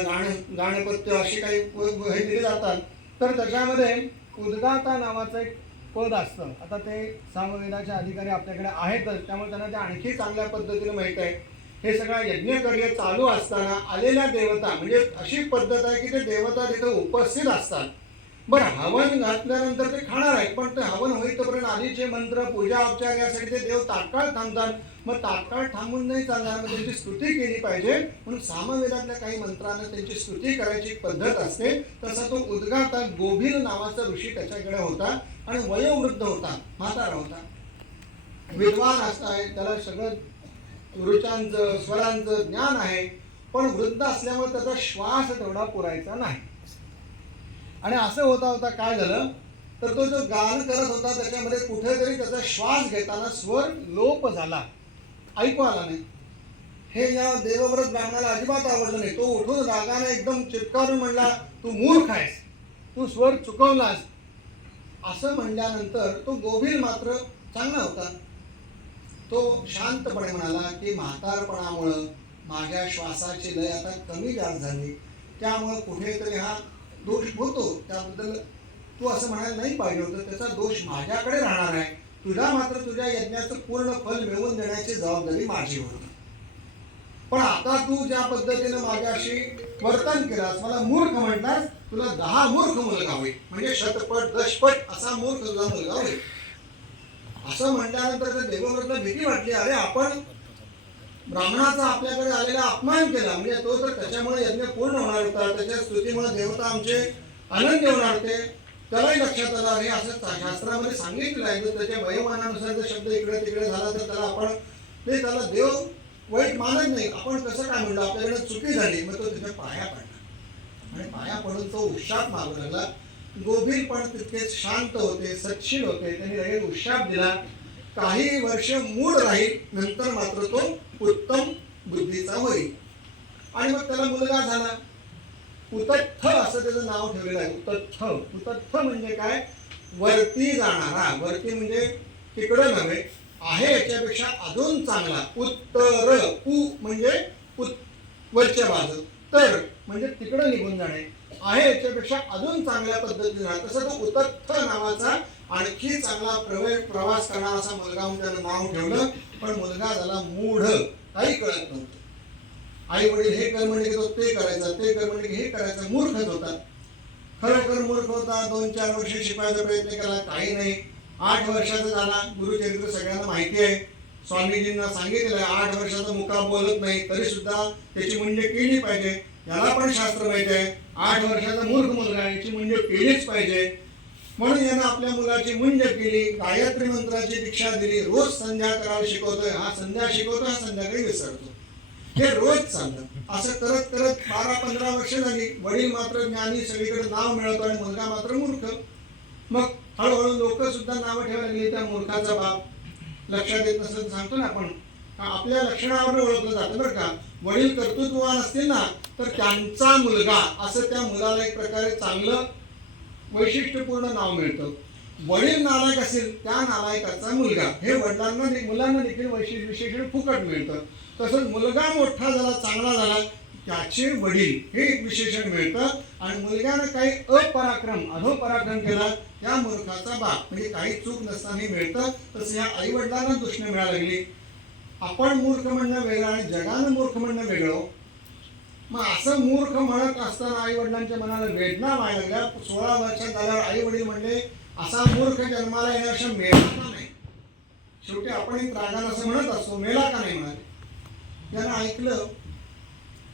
गाणपत्य अशी काही हे दिले जातात. तर त्याच्यामध्ये उद्गाता नावाचं एक पद असतं. आता ते सामवेदाचे अधिकारी आपल्याकडे आहेतच, त्यामुळे त्यांना ते आणखी चांगल्या पद्धतीने माहीत आहे. हे सगळं यज्ञकार्य चालू असताना आलेल्या देवता, म्हणजे अशी पद्धत आहे की ते देवता तिथे उपस्थित असतात. बरं, हवन घातल्यानंतर ते खाणार आहेत, पण ते हवन होईतोपर्यंत आधीचे मंत्र पूजा उपचार यासाठी ते देव तात्काळ थांबतात. मग तात्काळ थांबून नाही चालणार, मग त्यांची स्तुती केली पाहिजे. म्हणून सामवेदातल्या काही मंत्रांना त्यांची स्तुती करायची पद्धत असते. तसा तो उद्गाता गोभिल नावाचा ऋषी त्याच्याकडे होता आणि वयोवृद्ध होता, म्हातारा होता, विद्वान असताय, त्याला सगळं ऋचांचं स्वरांचं ज्ञान आहे, पण वृद्ध असल्यामुळे त्याचा श्वास तेवढा पुरायचा नाही. आणि असं होता होता काय झालं तर तो जो गान करत होता त्याच्यामध्ये कुठेतरी त्याचा श्वास घेताना स्वर लोप झाला, ऐकू आला नाही. हे या देवव्रत ब्राह्मणाला अजिबात आवडलं नाही. तो उठून रागाने एकदम चित्कारून म्हणला, तू मूर्ख आहेस, तू स्वर चुकवलास. असं म्हणल्यानंतर तो गोभिल मात्र चांगला होता. तो शांतपणे म्हणाला की म्हातारपणामुळं माझ्या श्वासाची लय आता कमी जास्त झाली, त्यामुळे कुठेतरी हा दोष होतो. त्याबद्दल तू असं म्हणायला नाही पाहिजे होतं, त्याचा दोष माझ्याकडे राहणार आहे. तुझा मात्र तुझ्या यज्ञाचं पूर्ण फल मिळवून देण्याची जबाबदारी माझी होती. पण आता तू ज्या पद्धतीने माझ्याशी वर्तन केलास, मला मूर्ख म्हटलास, तुला 10 मूर्ख मुलगा होईल, म्हणजे शतपट दशपट असा मूर्ख तुझा मुलगा होईल. असं म्हटल्यानंतर त्या देवव्रतला भीती वाटली. अरे, आपण ब्राह्मणाचा आपल्याकडे आलेला अपमान केला, म्हणजे तो तर त्याच्यामुळे यज्ञ पूर्ण होणार होता, त्याच्या स्तुतीमुळे देवता आमचे आनंद होणार होते. त्यालाही लक्षात आलं अरे असं शास्त्रामध्ये सांगितलेलं आहे, तर त्याच्या वयोमानानुसार जर शब्द इकडे तिकडे झाला तर त्याला आपण ते त्याला देव वाईट मानत नाही, आपण कसं काय म्हणलं आपल्याकडे चुकी झाली, मग तो त्याच्या पाया पडला आणि पाया पडून तो उशाप मागू लागला. गोभीर पण तितकेच शांत होते, सच्छील होते, त्यांनी लगेच उशाप दिला. काही वर्ष मूळ राहील, नंतर मात्र तो उत्तम बुद्धीचा होईल. आणि मग त्याला मुलगा झाला. उतत्थ असं त्याचं नाव ठेवलेलं आहे. उतत्थ, उतत्थ म्हणजे काय, वरती जाणारा. वरती म्हणजे तिकडं नव्हे, आहे याच्यापेक्षा अजून चांगला. उत्तर, उ म्हणजे वरच्या बाजू, तर म्हणजे तिकडं निघून जाणे, आहे याच्यापेक्षा अजून चांगल्या पद्धतीने. तसं तो उतत्थ नावाचा आणखी चांगला प्रवास करणारा असा मुलगा म्हणून त्यानं नाव ठेवलं. पण मुलगा झाला मूढ, काही कळत नव्हतं. आई वडील हे कर म्हणजे तो ते करायचा, ते कर म्हणजे हे करायचं, मूर्खच होता, खरोखर मूर्ख होता. 2-4 वर्ष शिकवायचा प्रयत्न केला, काही नाही. 8 वर्षाचा झाला. गुरुचरित्र सगळ्यांना माहिती आहे, स्वामीजींना सांगितलेलं आहे 8 वर्षाचा मुका बोलत नाही तरी सुद्धा त्याची मुंज केली पाहिजे. याला पण शास्त्र माहिती आहे, 8 वर्षाचा मूर्ख मुलगा याची मुंज केलीच पाहिजे. म्हणून यानं आपल्या मुलाची मुंज केली, गायत्री मंत्राची दीक्षा दिली, रोज संध्या करायला शिकवतोय. हा संध्या शिकवतो, हा संध्याकाळी विसरतो, हे रोज चाललं. असं करत करत 12-15 वर्ष झाली. वडील मात्र ज्ञानी, सगळीकडे नाव मिळवतो आणि मुलगा मात्र मूर्ख. मग हळूहळू लोक सुद्धा नावं ठेवायला लागली, त्या मूर्खाचा बाप. लक्षात येत नसलं सांगतो ना आपण, आपल्या लक्षणावर ओळखलं जातं बरं का. वडील कर्तृत्ववान असतील ना तर त्यांचा मुलगा असं त्या मुलाला एक प्रकारे चांगलं वैशिष्ट्यपूर्ण नाव मिळतं. वडील नालायक असेल त्या नालायकाचा मुलगा, हे वडिलांना मुलांना देखील विशेषण फुकट मिळतं. तसंच मुलगा मोठा झाला, चांगला झाला, त्याचे वडील हे विशेषण मिळतं. आणि मुलग्यानं काही अपराक्रम, अधोपराक्रम केला, त्या मूर्खाचा बाप, म्हणजे काही चूक नसताना मिळतं. तसं या आई वडिलांना दूषणं मिळायला लागली. आपण मूर्ख म्हणणं वेगळं आणि जगानं मूर्ख म्हणणं वेगळं. मग असं मूर्ख म्हणत असताना आई वडिलांच्या मनाला वेदना व्हायला लागल्या. 16 वर्षात झाल्यावर आई वडील म्हणले असा मूर्ख जन्माला येण्यापेक्षा मेला का नाही. शेवटी आपण एक रागानं असं म्हणत असतो, मेला का नाही म्हणाले. त्यानं ऐकलं,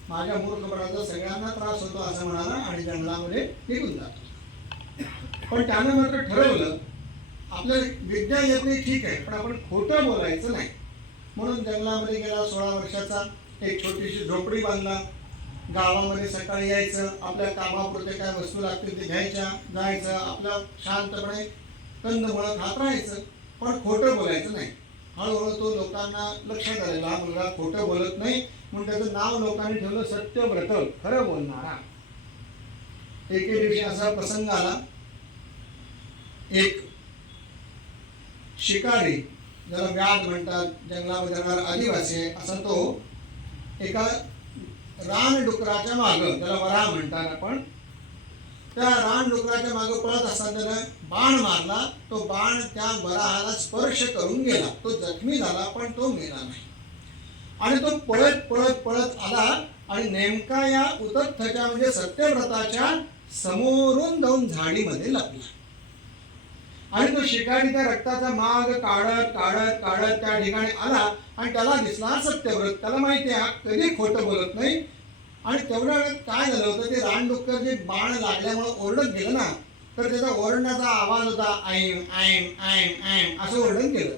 माझ्या मूर्खपणाचा सगळ्यांना त्रास होतो असं म्हणाला आणि जंगलामध्ये निघून जातो. पण त्यानं मात्र ठरवलं आपल्याला विद्या येत नाही ठीक आहे, पण आपण खोटं बोलायचं नाही. म्हणून जंगलामध्ये गेला. 16 वर्षाचा. एक छोटीशी झोपडी बांधला. गावामध्ये सकाळी यायचं, आपल्या कामापुरते काय वस्तू लागतील ते घ्यायच्या, जायचं, आपलं शांतपणे कंदमुळं खात राहायचं, पण खोटं बोलायचं नाही. हळूहळू तो लोकांना लक्षात आलेला, हा मुलगा खोटं बोलत नाही, म्हणून त्याचं नाव लोकांनी ठेवलं सत्यव्रत, खरं बोलणारा. एके दिवशी असा प्रसंग आला. एक शिकारी, ज्याला व्याध म्हणतात, जंगलामध्ये राहणारा आदिवासी आहे, असा तो एका रानडुकराच्या मागं, त्याला वरा म्हणतात आपण, त्या रानडुकराच्या मागं पळत असताना त्यानं बाण मारला. तो बाण त्या वराहाला स्पर्श करून गेला. तो जखमी झाला पण तो मेला नाही. आणि तो पळत पळत पळत आला आणि नेमका या उतत्थच्या म्हणजे सत्यव्रताच्या समोरून जाऊन झाडीमध्ये लपला. आणि तो शिकारी त्या रक्ताचा माग काढत काढत काढत त्या ठिकाणी आला आणि त्याला दिसला सत्यव्रत. त्याला माहिती आहे कधी खोटं बोलत नाही. आणि तेवढ्या वेळात काय झालं होतं, ते रानडुक्कर जे बाण लागल्यामुळे ओरडत गेलं ना, तर त्याचा ओरडण्याचा आवाज होता ऐम ऐम ऐम ऐम असं ओरडण केलं.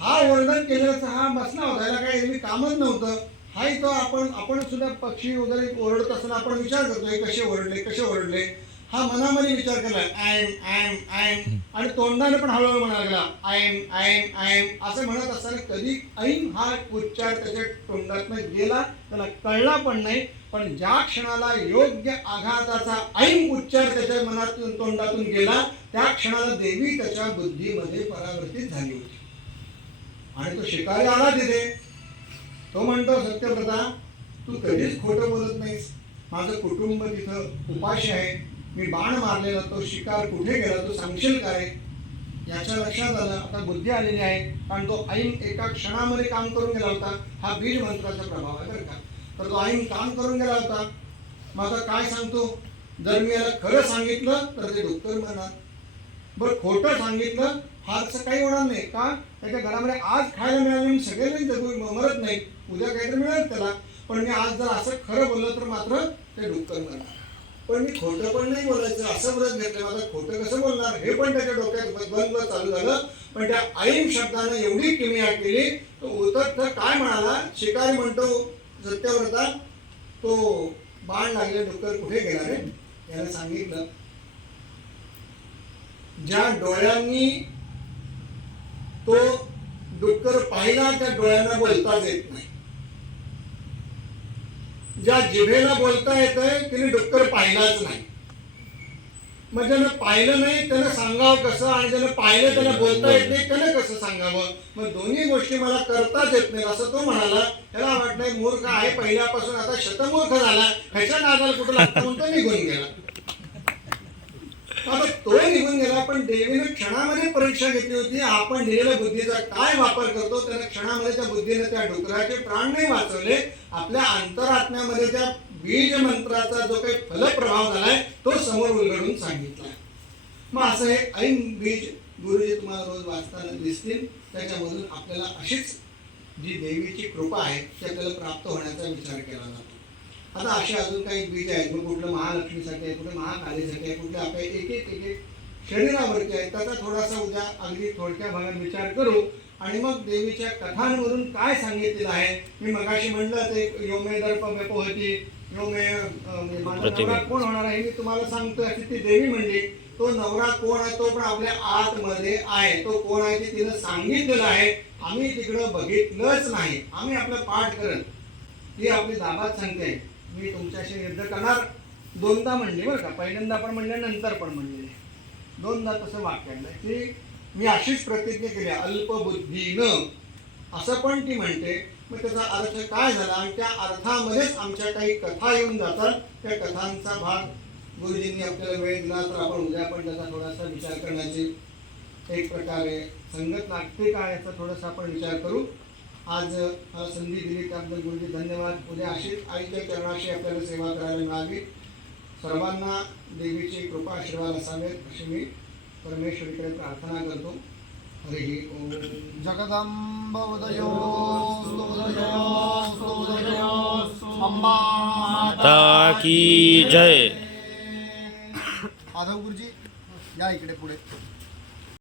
हा ओरडण केल्याचा हा बसला होता, याला काही एरवी कामच नव्हतं. हाही तो आपण सुद्धा पक्षी वगैरे ओरडत असताना आपण विचार करतोय कसे ओरडले कसे ओरडले. हा मनामध्ये विचार केला ऐम ऐम ऐम, आणि तोंडाने पण हळूहळू म्हणायला लागला ऐम ऐम ऐम असं म्हणत असताना कधी ऐम हा उच्चार त्याच्या तोंडातनं गेला त्याला कळला पण नाही. पण ज्या क्षणाला योग्य आघाताचा ऐम उच्चार त्याच्या मनातून तोंडातून गेला त्या क्षणाला देवी त्याच्या बुद्धीमध्ये परावर्तित झाली होती. आणि तो शिकारी आला तिथे. तो म्हणतो सत्यव्रता, तू कधीच खोटं बोलत नाहीस, माझं कुटुंब तिथं उपाशी आहे, मी बाण मारलेला तो शिकार कुठे गेला तू सांगशील काय. याच्या लक्षात आलं, आता बुद्धी आलेली आहे, कारण तो ऐन एका क्षणामध्ये काम करून गेला होता. हा बीज मंत्राचा प्रभाव आहे बरं का. तर तो ऐन काम करून गेला होता. मग आता काय सांगतो, जर मी याला खरं सांगितलं तर ते डॉक्टर म्हणणार, बरं खोटं सांगितलं फारसं काही होणार नाही का, त्याच्या घरामध्ये आज खायला मिळालं म्हणून सगळेजण जगू मरत नाही, उद्या काहीतरी मिळेल त्याला. पण मी आज जर असं खरं बोललं तर मात्र ते डॉक्टर म्हणणार. पण मी खोटं पण नाही बोलायचं असं व्रत घेतलं. माझं खोटं कसं बोलणार हे पण त्याच्या डोक्यात बंद चालू झालं. पण त्या ऐन शब्दानं एवढी किमया केली. तो उद्धट काय म्हणाला, शिकारी म्हणतो सत्यव्रता, तो बाण लागले डुक्कर कुठे गेला रे? याला सांगितलं, ज्या डोळ्यांनी तो डुक्कर पाहिला त्या डोळ्यांना बोलताच येत नाही. ज्या जिभेला बोलता येतंय तिने डुक्कर पाहिलाच नाही. मग ज्यानं पाहिलं नाही त्यानं सांगावं कसं, आणि ज्यानं पाहिलं त्याला बोलता येत नाही त्यानं कसं सांगावं? मग दोन्ही गोष्टी मला करताच येत नाही असं तो म्हणाला. त्याला वाटलं मूर्ख आहे पहिल्यापासून, आता शतमूर्ख झाला, ह्याच्या नादाला कुठं लागतं म्हणून तो निघून गेला. आता तो निघून गेला. पण देवीने क्षणामध्ये परीक्षा घेतली होती, आपण दिलेल्या बुद्धीचा काय वापर करतो. त्याने क्षणामध्ये त्या बुद्धीने त्या डुकराचे प्राण नाही वाचवले. आपल्या अंतरात्म्यामध्ये त्या बीज मंत्राचा जो काही फलप्रभाव झालाय तो समोर उलगडून सांगितला. मग असं हे ऐन बीज गुरुजी तुम्हाला रोज वाचताना दिसतील. त्याच्यामधून आपल्याला अशीच जी देवीची कृपा आहे ती आपल्याला प्राप्त होण्याचा विचार केला जातो. आता असे अजून काही बीज आहेत. मग कुठलं महालक्ष्मीसाठी आहे, कुठलं महाकालीसाठी आहे, कुठले आपल्या एक एक शरीरावरती आहेत. त्याचा थोडासा उद्या अगदी थोडक्या भागात विचार करू. आणि मग देवीच्या कथांवरून काय सांगितलेलं आहे. मी मगाशी म्हणलं ते योमे दर्प होती, योमे नवरा कोण होणार आहे मी तुम्हाला सांगतो. अशी ती देवी म्हणली. तो नवरा कोण आहे तो पण आपल्या आतमध्ये आहे. तो कोण आहे ते तिनं सांगितलेलं आहे. आम्ही तिकडं बघितलंच नाही. आम्ही आपलं पाठ करत ही आपली दाबात सांगते. मी तुमच्याशी युद्ध करणार. दोनदा म्हणली बरं का, पहिल्यांदा पण म्हणले नंतर पण म्हणले. दोनदा तसं वाक्य आहे की मी अशीच प्रतिज्ञा केली अल्पबुद्धीनं, असं पण ती म्हणते. मग त्याचा अर्थ काय झाला, आणि त्या अर्थामध्येच आमच्या काही कथा येऊन जातात. त्या कथांचा भाग गुरुजींनी आपल्याला वेळ दिला तर आपण उद्या पण त्याचा थोडासा विचार करण्याची एक प्रकारे संगत लागते का याचा थोडासा आपण विचार करू. आज संधी दिली त्याबद्दल गुरुजी धन्यवाद. उद्या अशीच आईच्या चरणाशी आपल्याला सेवा करायला मिळावी. सर्वांना देवीची कृपा आशीर्वाद असावेत अशी मी परमेश्वरीकडे प्रार्थना करतो. हरी ओम. जगदंब उदयो अंबा माता की जय. माधव गुरुजी या इकडे पुढे.